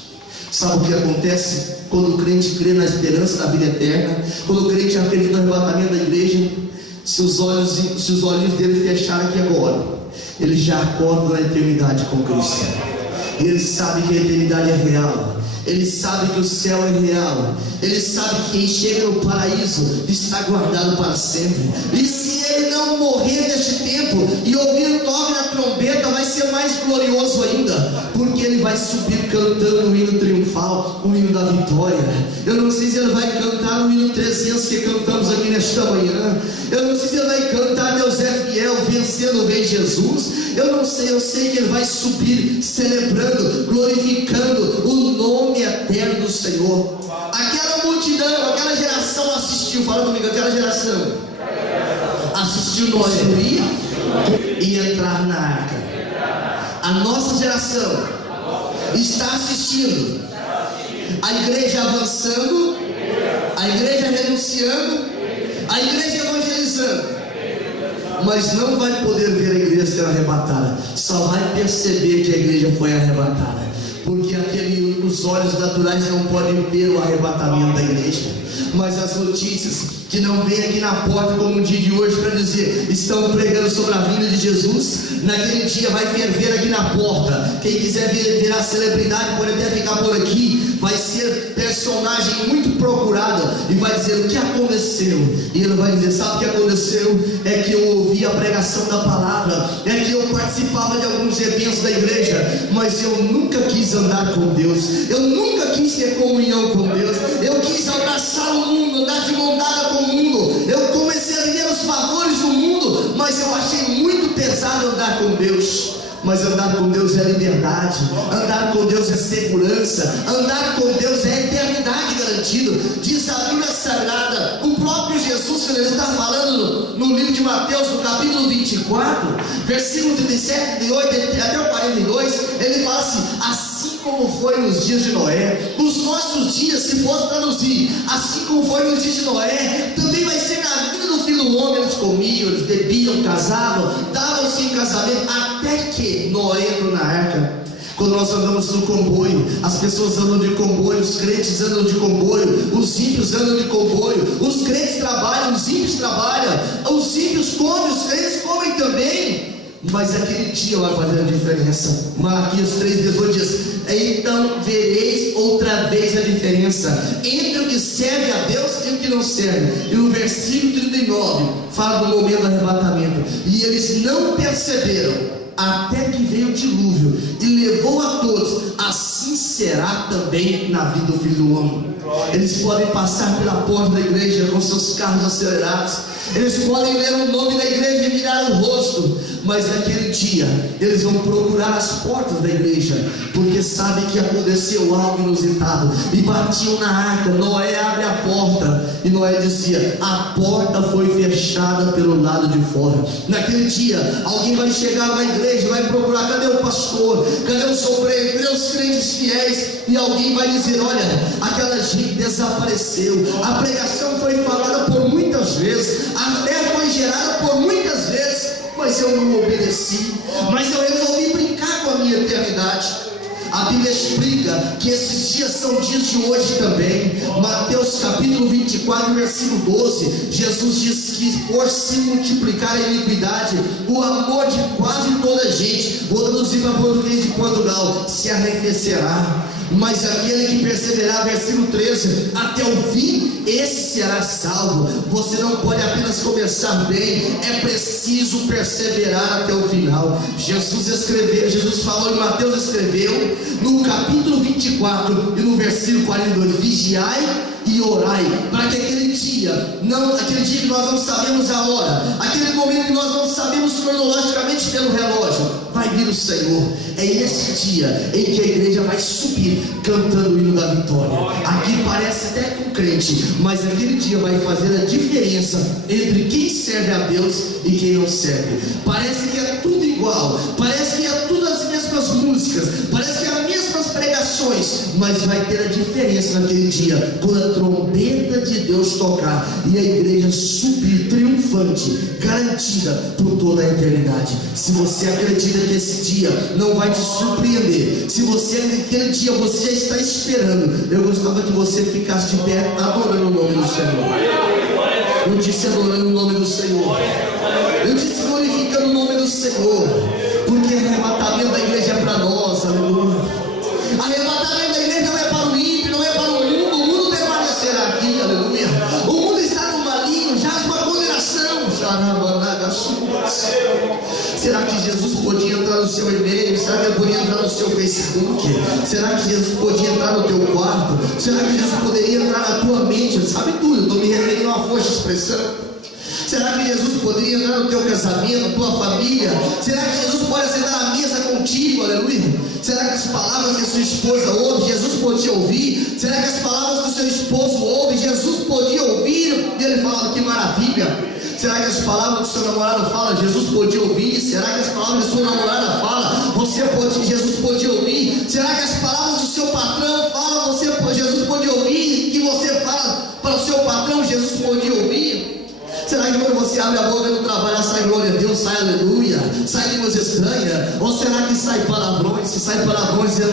Sabe o que acontece quando o crente crê na esperança da vida eterna? Quando o crente acredita no arrebatamento da igreja, se os olhos dele fecharem aqui agora, ele já acorda na eternidade com Cristo. Ele sabe que a eternidade é real. Ele sabe que o céu é real. Ele sabe que quem chega no paraíso está guardado para sempre. E se ele não morrer neste tempo e ouvir o toque da trombeta, vai ser mais glorioso ainda, porque ele vai subir cantando o hino triunfal, o hino da vitória. Eu não sei se ele vai cantar o hino 300 que cantamos aqui nesta manhã. Eu não sei se ele vai cantar Deus é fiel, vencendo o Rei Jesus. Eu não sei, eu sei que ele vai subir celebrando, glorificando o nome eterno do Senhor. Aquela multidão, aquela geração assistiu, fala comigo, aquela geração assistiu Noé subir e entrar na arca. A nossa geração está assistindo a igreja avançando, a igreja renunciando, a igreja evangelizando, mas não vai poder ver a igreja ser arrebatada. Só vai perceber que a igreja foi arrebatada, porque os olhos naturais não podem ver o arrebatamento da igreja, mas as notícias que não vêm aqui na porta, como o dia de hoje, para dizer, estão pregando sobre a vinda de Jesus, naquele dia vai ferver aqui na porta. Quem quiser virar celebridade pode até ficar por aqui, vai ser personagem muito procurado e vai dizer o que aconteceu, e ele vai dizer, sabe o que aconteceu? É que eu ouvi a pregação da palavra, é que eu participava de alguns eventos da igreja, mas eu nunca quis andar com Deus, eu nunca quis ter comunhão com Deus, eu quis abraçar o mundo, andar de mão dada com o mundo, eu comecei a viver os favores do mundo, mas eu achei muito pesado andar com Deus. Mas andar com Deus é liberdade, andar com Deus é segurança, andar com Deus é eternidade garantido. Diz a Bíblia Sagrada, o próprio Jesus, quando ele está falando no livro de Mateus, no capítulo 24, versículo 37, 38 até o 42, ele fala assim como foi nos dias de Noé, os nossos dias, se fosse traduzir, assim como foi nos dias de Noé, também vai ser na vida do Filho do Homem. Eles comiam, eles bebiam, casavam, davam-se em casamento, até que Noé entrou na arca. Quando nós andamos no comboio, as pessoas andam de comboio, os crentes andam de comboio, os ímpios andam de comboio, os crentes trabalham, os ímpios trabalham, os ímpios comem, os crentes comem também. Mas aquele dia vai fazer a diferença. Malaquias 3,18 diz: então vereis outra vez a diferença entre o que serve a Deus e o que não serve. E no versículo 39 fala do momento do arrebatamento. E eles não perceberam até que veio o dilúvio e levou a todos. Assim será também na vida do Filho do Homem. Eles podem passar pela porta da igreja com seus carros acelerados, eles podem ler o nome da igreja e virar o rosto, mas naquele dia eles vão procurar as portas da igreja, porque sabem que aconteceu algo inusitado. E batiam na arca. Noé abre a porta e Noé dizia: a porta foi fechada pelo lado de fora. Naquele dia alguém vai chegar na igreja, vai procurar: cadê o pastor? Cadê o sobreiro? Cadê os crentes fiéis? E alguém vai dizer: olha, aquela gente desapareceu, a pregação foi falada por muitas vezes, a fé foi gerada por muitas vezes, mas eu não obedeci, mas eu resolvi brincar com a minha eternidade. A Bíblia explica que esses dias são dias de hoje também. Mateus capítulo 24, versículo 12, Jesus diz que por se multiplicar a iniquidade, o amor de quase toda a gente, vou traduzir para português de Portugal, se arrefecerá. Mas aquele que perseverar, versículo 13, até o fim, esse será salvo. Você não pode apenas começar bem, é preciso perseverar até o final. Jesus falou em Mateus, escreveu no capítulo 24 e no versículo 42: vigiai e orai, para que aquele dia que nós não sabemos a hora, aquele momento que nós não sabemos cronologicamente pelo relógio, vai vir o Senhor. É esse dia em que a igreja vai subir cantando o hino da vitória. Aqui parece até com crente, mas aquele dia vai fazer a diferença entre quem serve a Deus e quem não serve. Parece que é tudo igual, parece que é tudo as mesmas músicas, parece que é as mesmas pregações, mas vai ter a diferença naquele dia, quando a trombeta de Deus tocar e a igreja subir triunfante, garantida por toda a eternidade. Se você acredita que esse dia não vai te surpreender, se você aquele dia você já está esperando, eu gostava que você ficasse de pé adorando o nome do Senhor. Eu disse adorando o nome do Senhor, eu disse glorificando o nome do Senhor, porque arrebatamento da igreja é para nós, aleluia. Arrebatamento da igreja não é para o ímpio, não é para o mundo permanecerá aqui, aleluia. O mundo está no maligno, já com a condenação. Será que Jesus podia entrar no seu e-mail? Será que ele podia entrar no seu Facebook? Será que Jesus podia entrar no teu quarto? Será que Jesus poderia entrar na tua mente? Ele sabe tudo, eu estou me referindo a uma força de expressão. Será que Jesus poderia entrar no teu casamento, na tua família? Será que Jesus pode sentar à mesa contigo, aleluia? Será que as palavras que a sua esposa ouve, Jesus podia ouvir? Será que as palavras que o seu esposo ouve, Jesus podia ouvir? E ele fala: que maravilha! Será que as palavras que o seu namorado fala, Jesus podia ouvir? Será que as palavras que a sua namorada fala, Jesus podia ouvir? Será que as palavras línguas estranhas? Ou será que sai palavrões? Se sai palavrões, é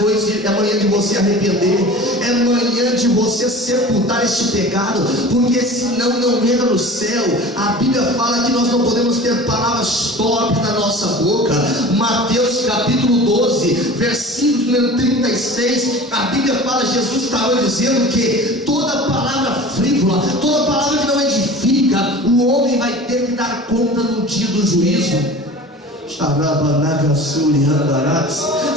manhã de você arrepender, é manhã de você sepultar este pecado, porque senão não entra no céu. A Bíblia fala que nós não podemos ter palavras torpes na nossa boca. Mateus capítulo 12, versículo número 36, a Bíblia fala, Jesus estava dizendo que toda palavra frívola, toda palavra que não edifica, o homem vai ter que dar conta no dia do juízo.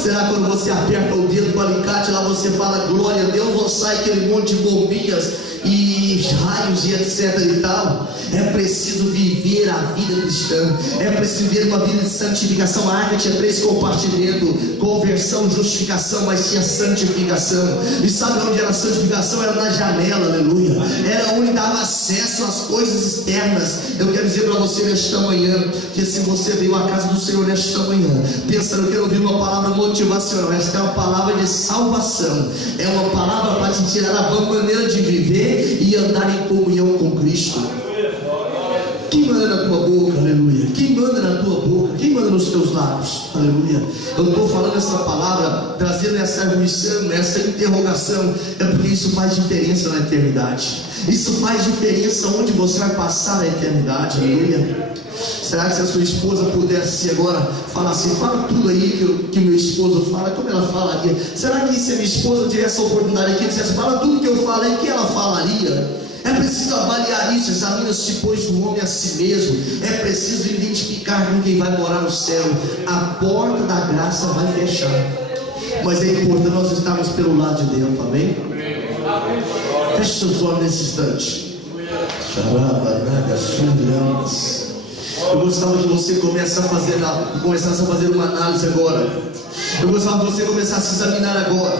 Será quando você aperta o dedo do alicate, lá você fala glória a Deus, ou sai aquele monte de bombinhas e raios e etc e tal? É preciso viver a vida cristã, é preciso viver uma vida de santificação. A Arca tinha 3 compartimentos: conversão, justificação, mas tinha santificação. E sabe onde era a santificação? Era na janela, aleluia. Era onde dava acesso às coisas externas. Eu quero dizer para você nesta manhã, que se você veio à casa do Senhor nesta manhã, pensando que eu ouvi uma palavra motivacional, esta é uma palavra de salvação, é uma palavra para te tirar a vã maneira de viver e andar em comunhão com Cristo. Quem manda na tua boca, aleluia? Quem manda na tua boca? Quem manda nos teus lábios, aleluia? Eu estou falando essa palavra, trazendo essa arguição, essa interrogação, é porque isso faz diferença na eternidade. Isso faz diferença onde você vai passar a eternidade, aleluia? Será que se a sua esposa pudesse agora falar assim, fala tudo aí que meu esposo fala, como ela falaria? Será que se a minha esposa tivesse a oportunidade aqui, dissesse, fala tudo que eu falo aí, o que ela falaria? É preciso avaliar isso, examina-se, pois, o homem a si mesmo. É preciso identificar com quem vai morar no céu. A porta da graça vai fechar, mas é importante nós estarmos pelo lado de dentro, amém? Feche seus olhos nesse instante. Eu gostava que você começasse a fazer uma análise agora. Eu gostava que você começasse a se examinar agora.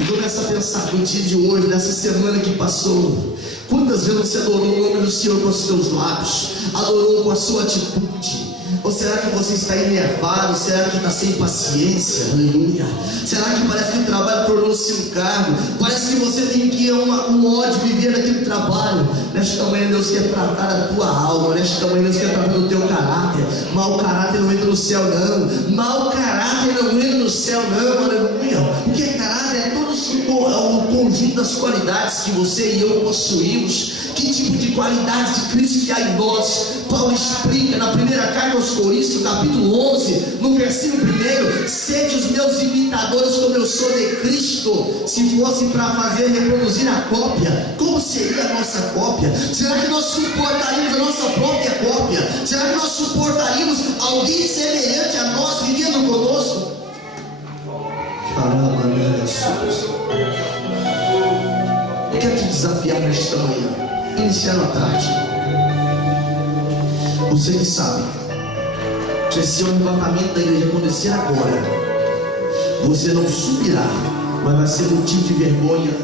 E começa a pensar no dia de hoje, nessa semana que passou. Quantas vezes você adorou o nome do Senhor com os seus lábios? Adorou com a sua atitude? Ou será que você está enervado? Será que está sem paciência? Aleluia. Será que parece que o trabalho tornou-se um cargo? Parece que você tem que ir um ódio viver naquele trabalho. Nesta manhã Deus quer tratar a tua alma. Nesta manhã Deus quer tratar o teu caráter. Mau caráter não entra no céu não. Mau caráter não entra no céu não. Aleluia. Porque caráter é todo o conjunto das qualidades que você e eu possuímos. Que tipo de qualidade de Cristo que há em nós? Paulo explica na primeira carta aos Coríntios, capítulo 11, no versículo 1: sede os meus imitadores como eu sou de Cristo. Se fosse para fazer reproduzir a cópia, como seria a nossa cópia? Será que nós suportaríamos a nossa própria cópia? Será que nós suportaríamos alguém semelhante a nós vivendo conosco? Eu quero te desafiar nesta manhã, iniciando a tarde. Você que sabe que se o arrebatamento da igreja acontecer agora, você não subirá, mas vai ser motivo de vergonha,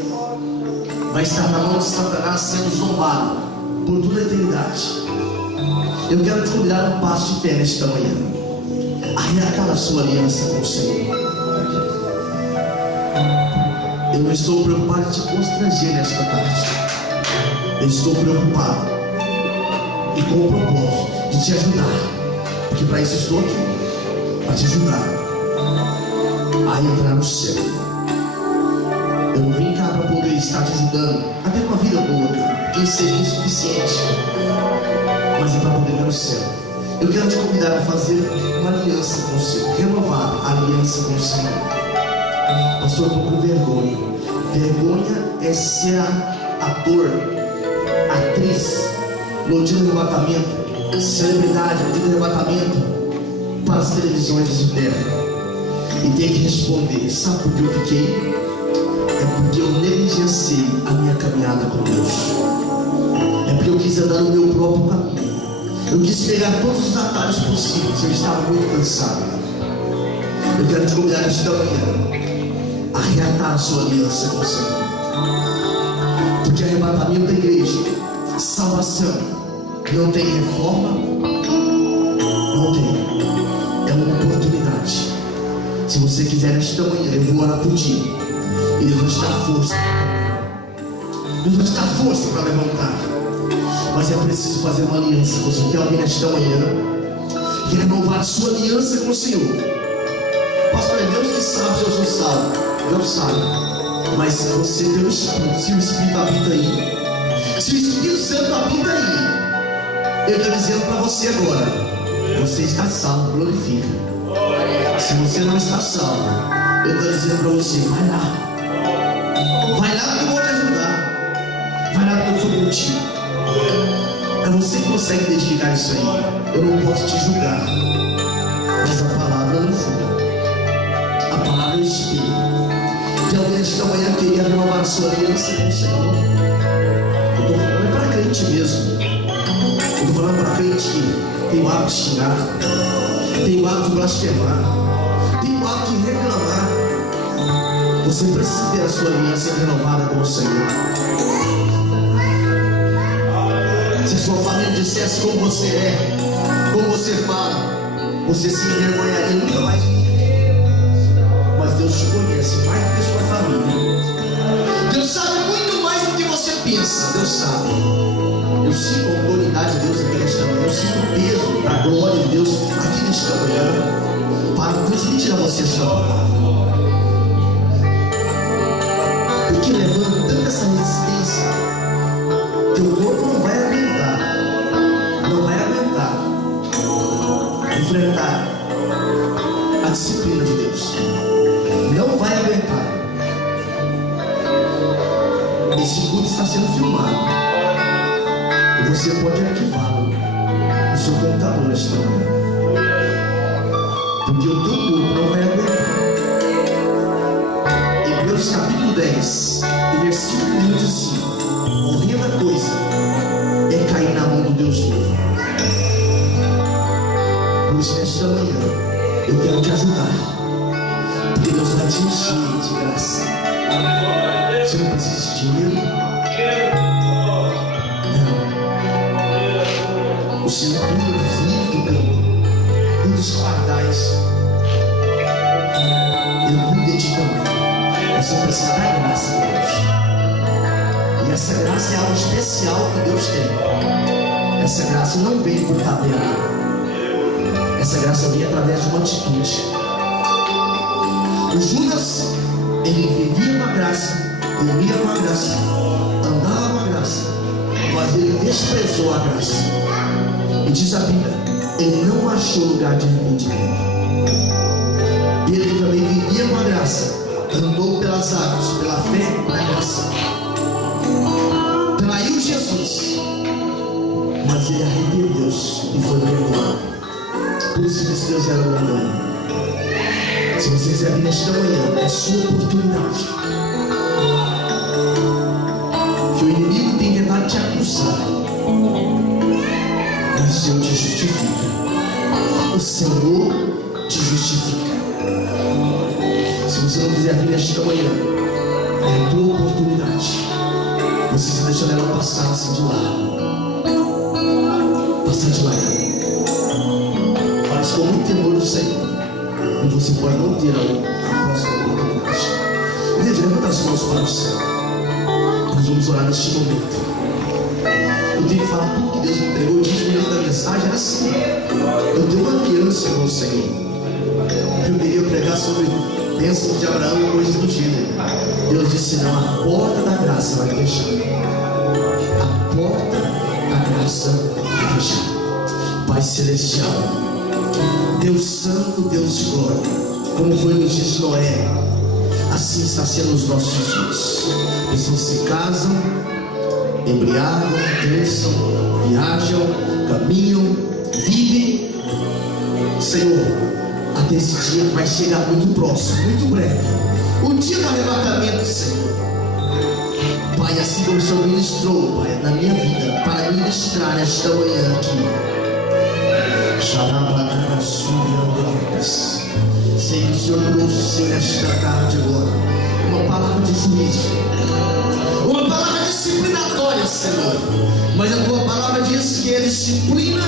vai estar na mão de Satanás sendo zombado por toda a eternidade. Eu quero te convidar a um passo de fé nesta manhã, a reatar a sua aliança com o Senhor. Eu não estou preocupado em te constranger nesta tarde. Eu estou preocupado e com o propósito de te ajudar, porque para isso estou aqui, para te ajudar a entrar no céu. Eu não vim cá para poder estar te ajudando a ter uma vida boa, cara, porque isso seria insuficiente, mas é para poder ir no céu. Eu quero te convidar a fazer uma aliança com o Senhor, renovar a aliança com o Senhor. Pastor, eu estou com vergonha. Vergonha é ser ator, atriz no dia do arrebatamento, celebridade no dia do arrebatamento para as televisões de terra, e ter que responder: sabe por que eu fiquei? É porque eu negligenciei a minha caminhada com Deus. É porque eu quis andar no meu próprio caminho. Eu quis pegar todos os atalhos possíveis. Eu estava muito cansado. Eu quero te convidar nesta manhã a reatar a sua aliança com o Senhor, porque arrebatamento da igreja, salvação, não tem reforma, não tem, é uma oportunidade. Se você quiser nesta manhã, eu vou orar por ti, e Deus vai te dar força. Deus vai te dar força para levantar, mas é preciso fazer uma aliança. Você quer alguém nesta manhã quer renovar a sua aliança com o Senhor. Pastor, é Deus que sabe, Deus não sabe. Deus sabe. Mas você tem o Espírito, se o Espírito habita aí, se o Espírito Santo habita aí, eu estou dizendo para você agora: você está salvo, glorifica. Se você não está salvo, eu estou dizendo para você: vai lá. Vai lá que eu vou te ajudar. Vai lá que eu sou contigo. É você que consegue identificar isso aí. Eu não posso te julgar, mas a palavra não julga. A palavra é espírito. Tem alguém nesta manhã que queria renovar a sua aliança com o Senhor? Eu estou falando para crente mesmo. Eu estou falando para crente que tem o hábito de xingar, tem o hábito de blasfemar, tem o hábito de reclamar. Você precisa ter a sua aliança renovada com o Senhor. Se a sua família dissesse como você é, como você fala, você se envergonharia nunca mais. Mas Deus te conhece mais do que a sua família. Deus sabe muito mais do que você pensa. Deus sabe. Eu sinto a autoridade de Deus aqui nesta manhã. Eu sinto o peso da glória de Deus aqui nesta manhã para transmitir a você esta palavra. Porque levando tanta essa resistência, teu corpo não vai aguentar. Não vai aguentar enfrentar a disciplina de Deus. Não vai aguentar. Esse culto está sendo filmado e você pode arquivá-lo no seu computador nesta manhã, porque o teu corpo não vai aguentar. Hebreus capítulo 10 e versículo 1 diz assim: horrenda coisa é cair na mão do Deus vivo. Por isso, nesta manhã, eu quero te ajudar, porque Deus vai te encher de graça. Você não precisa de dinheiro. Não. O Senhor cuida dos livros do campo e dos pardais. Ele cuida de ti também. Você precisa da graça de Deus. E essa graça é algo especial que Deus tem. Essa graça não vem por tabela. Essa graça vem através de uma atitude. O Judas, ele vivia com a graça, comia com a graça, andava com a graça, mas ele desprezou a graça. E diz a Bíblia, ele não achou lugar de arrependimento. Ele também vivia com a graça, andou pelas águas, pela fé, pela graça. Traiu Jesus, mas ele arrependeu-se e foi perdoado. Por isso que Deus era humano. Se você quiser vir nesta manhã, é sua oportunidade. Que o inimigo tem tentado te acusar, mas o Senhor te justifica. O Senhor te justifica. Se você não quiser vir nesta manhã, é a tua oportunidade. Você se deixa ela passar assim de lado. Passar de lado. Mas com muito temor do Senhor, e você pode não ter a próxima oportunidade. Igreja, levanta as mãos para o céu. Nós vamos orar neste momento. Eu tenho que falar tudo que Deus me entregou. Diz no meio da mensagem era assim: eu tenho uma aliança com o Senhor. Eu queria pregar sobre bênçãos de Abraão e coisas do gênero. Deus disse: não, a porta da graça vai fechar. A porta da graça vai fechar. Pai Celestial, Deus Santo, Deus de glória, como foi nos dias de Noé, assim está sendo nos nossos dias. Pessoas se casam, embriagam, pensam, viajam, caminham, vivem. Senhor, até esse dia vai chegar muito próximo, muito breve, o dia do arrebatamento, Senhor. Pai, assim como o Senhor ministrou, Pai, na minha vida, para ministrar nesta manhã aqui. Sei que o Senhor trouxe nesta tarde agora uma palavra de juízo, uma palavra disciplinatória, Senhor. Mas a tua palavra diz que a disciplina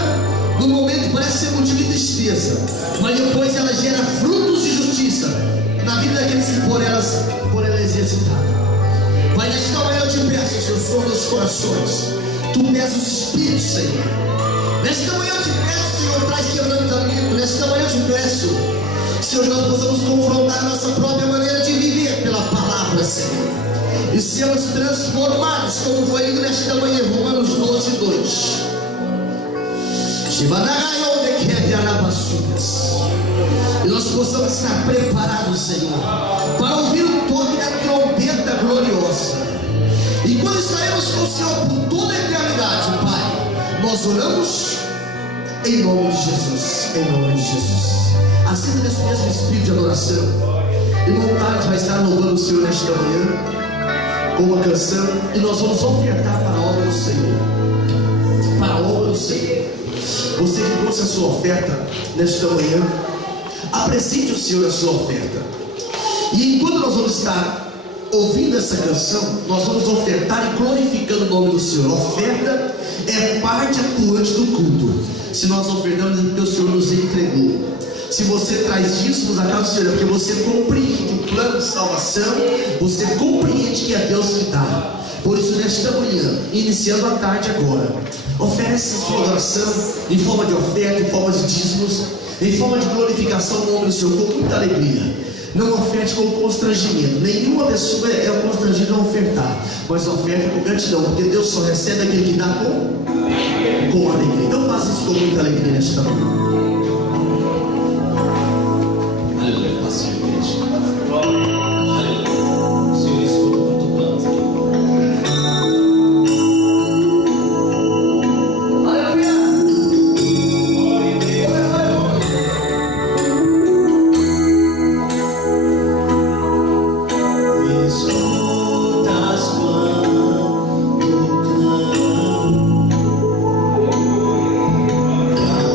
no momento parece ser motivo de tristeza, mas depois ela gera frutos de justiça na vida daqueles que por ela exercitaram. Pai, nesta manhã eu te peço, Senhor, sobre os corações, tu peças os espíritos, Senhor. Nesta manhã eu te peço, Senhor, traz quebrantamento. nesta manhã eu te peço, Senhor, que nós possamos confrontar a nossa própria maneira de viver pela palavra, Senhor, e sermos transformados, como foi lido nesta manhã, Romanos 12, 2. E nós possamos estar preparados, Senhor, para ouvir o toque da trombeta gloriosa. E quando estaremos com o Senhor por toda a eternidade, Pai, nós oramos em nome de Jesus, em nome de Jesus. Assim, nesse mesmo espírito de adoração, irmão Carlos vai estar louvando o Senhor nesta manhã com uma canção, e nós vamos ofertar para a obra do Senhor, para a obra do Senhor. Você que trouxe a sua oferta nesta manhã, apresente o Senhor a sua oferta. E enquanto nós vamos estar ouvindo essa canção, nós vamos ofertar e glorificando o nome do Senhor. A oferta é parte atuante do culto. Se nós ofertamos é porque o Senhor nos entregou. Se você traz dízimos à casa do Senhor, é porque você compreende o plano de salvação, você compreende que é Deus que dá. Por isso, nesta manhã, iniciando a tarde agora, oferece a sua oração em forma de oferta, em forma de dízimos, em forma de glorificação no nome do Senhor, com muita alegria. Não oferte com constrangimento. Nenhuma pessoa é constrangida a ofertar, mas oferta com gratidão, porque Deus só recebe aquele que dá com alegria. Então faça isso com muita alegria nesta manhã. Aleluia, paz e igreja. Aleluia. O Senhor escuta quanto clama.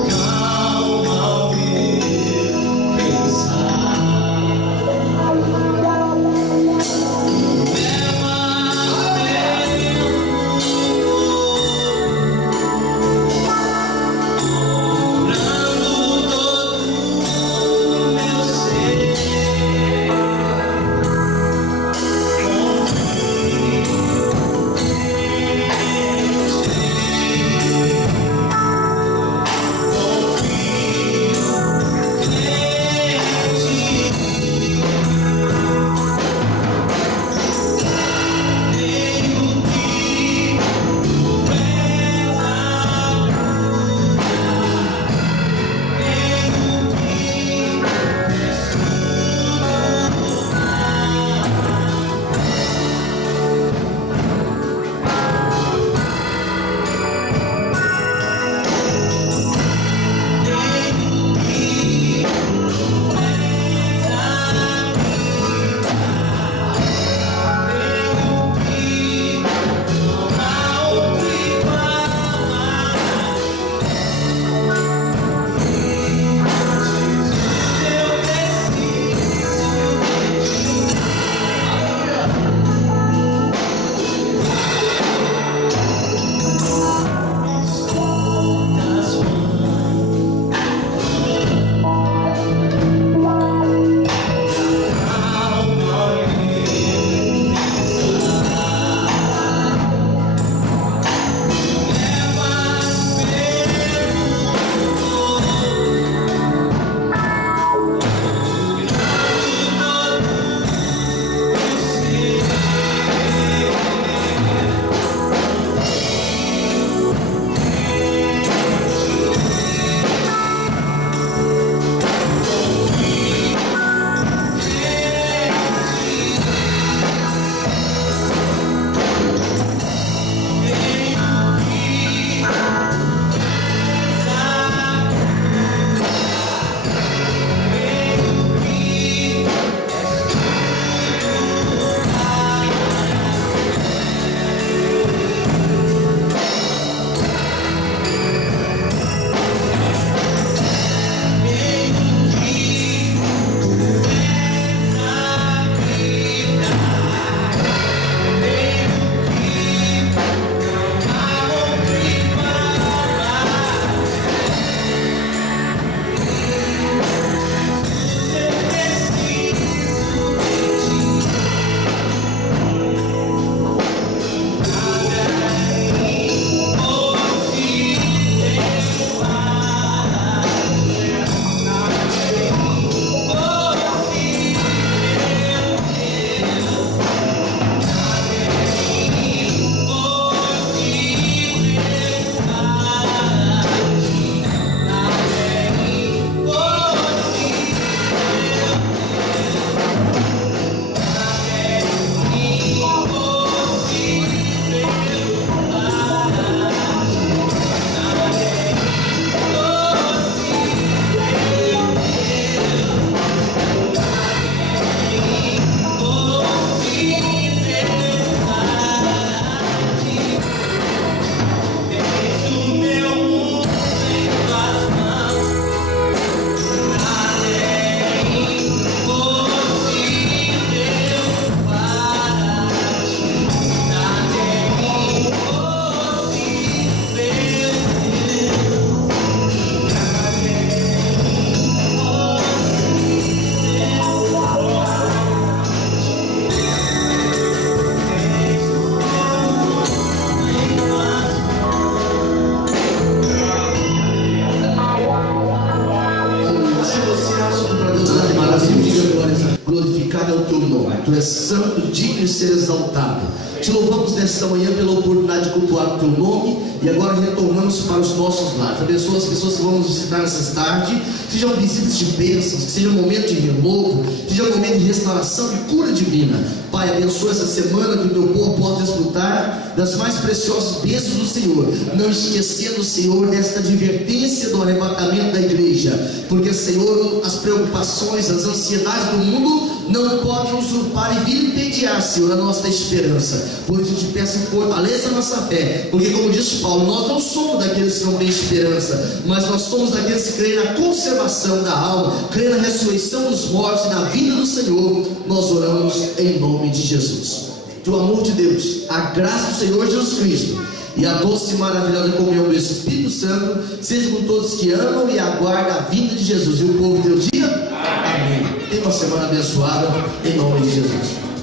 Calma. santo, digno de ser exaltado. Te louvamos nesta manhã pela oportunidade de cultuar o teu nome e agora retornamos para os nossos lares. Abençoa as pessoas que vão nos visitar nessa tarde, que sejam visitas de bênçãos, que seja um momento de renovo, que seja um momento de restauração e cura divina. Pai, abençoa essa semana que o teu povo possa desfrutar das mais preciosas bênçãos do Senhor, não esquecendo, Senhor, desta advertência do arrebatamento da igreja, porque, Senhor, as preocupações, as ansiedades do mundo não podem usurpar e vilipendiar, Senhor, a nossa esperança. Por isso eu te peço, fortaleça a nossa fé, porque, como diz Paulo, nós não somos daqueles que não têm esperança, mas nós somos daqueles que creem na conservação da alma, creem na ressurreição dos mortos, na vida do Senhor. Nós oramos em nome de Jesus. Que o amor de Deus, a graça do Senhor Jesus Cristo e a doce e maravilhosa comunhão do Espírito Santo seja com todos que amam e aguardam a vinda de Jesus. E o povo de Deus diga amém. Tenha uma semana abençoada em nome de Jesus.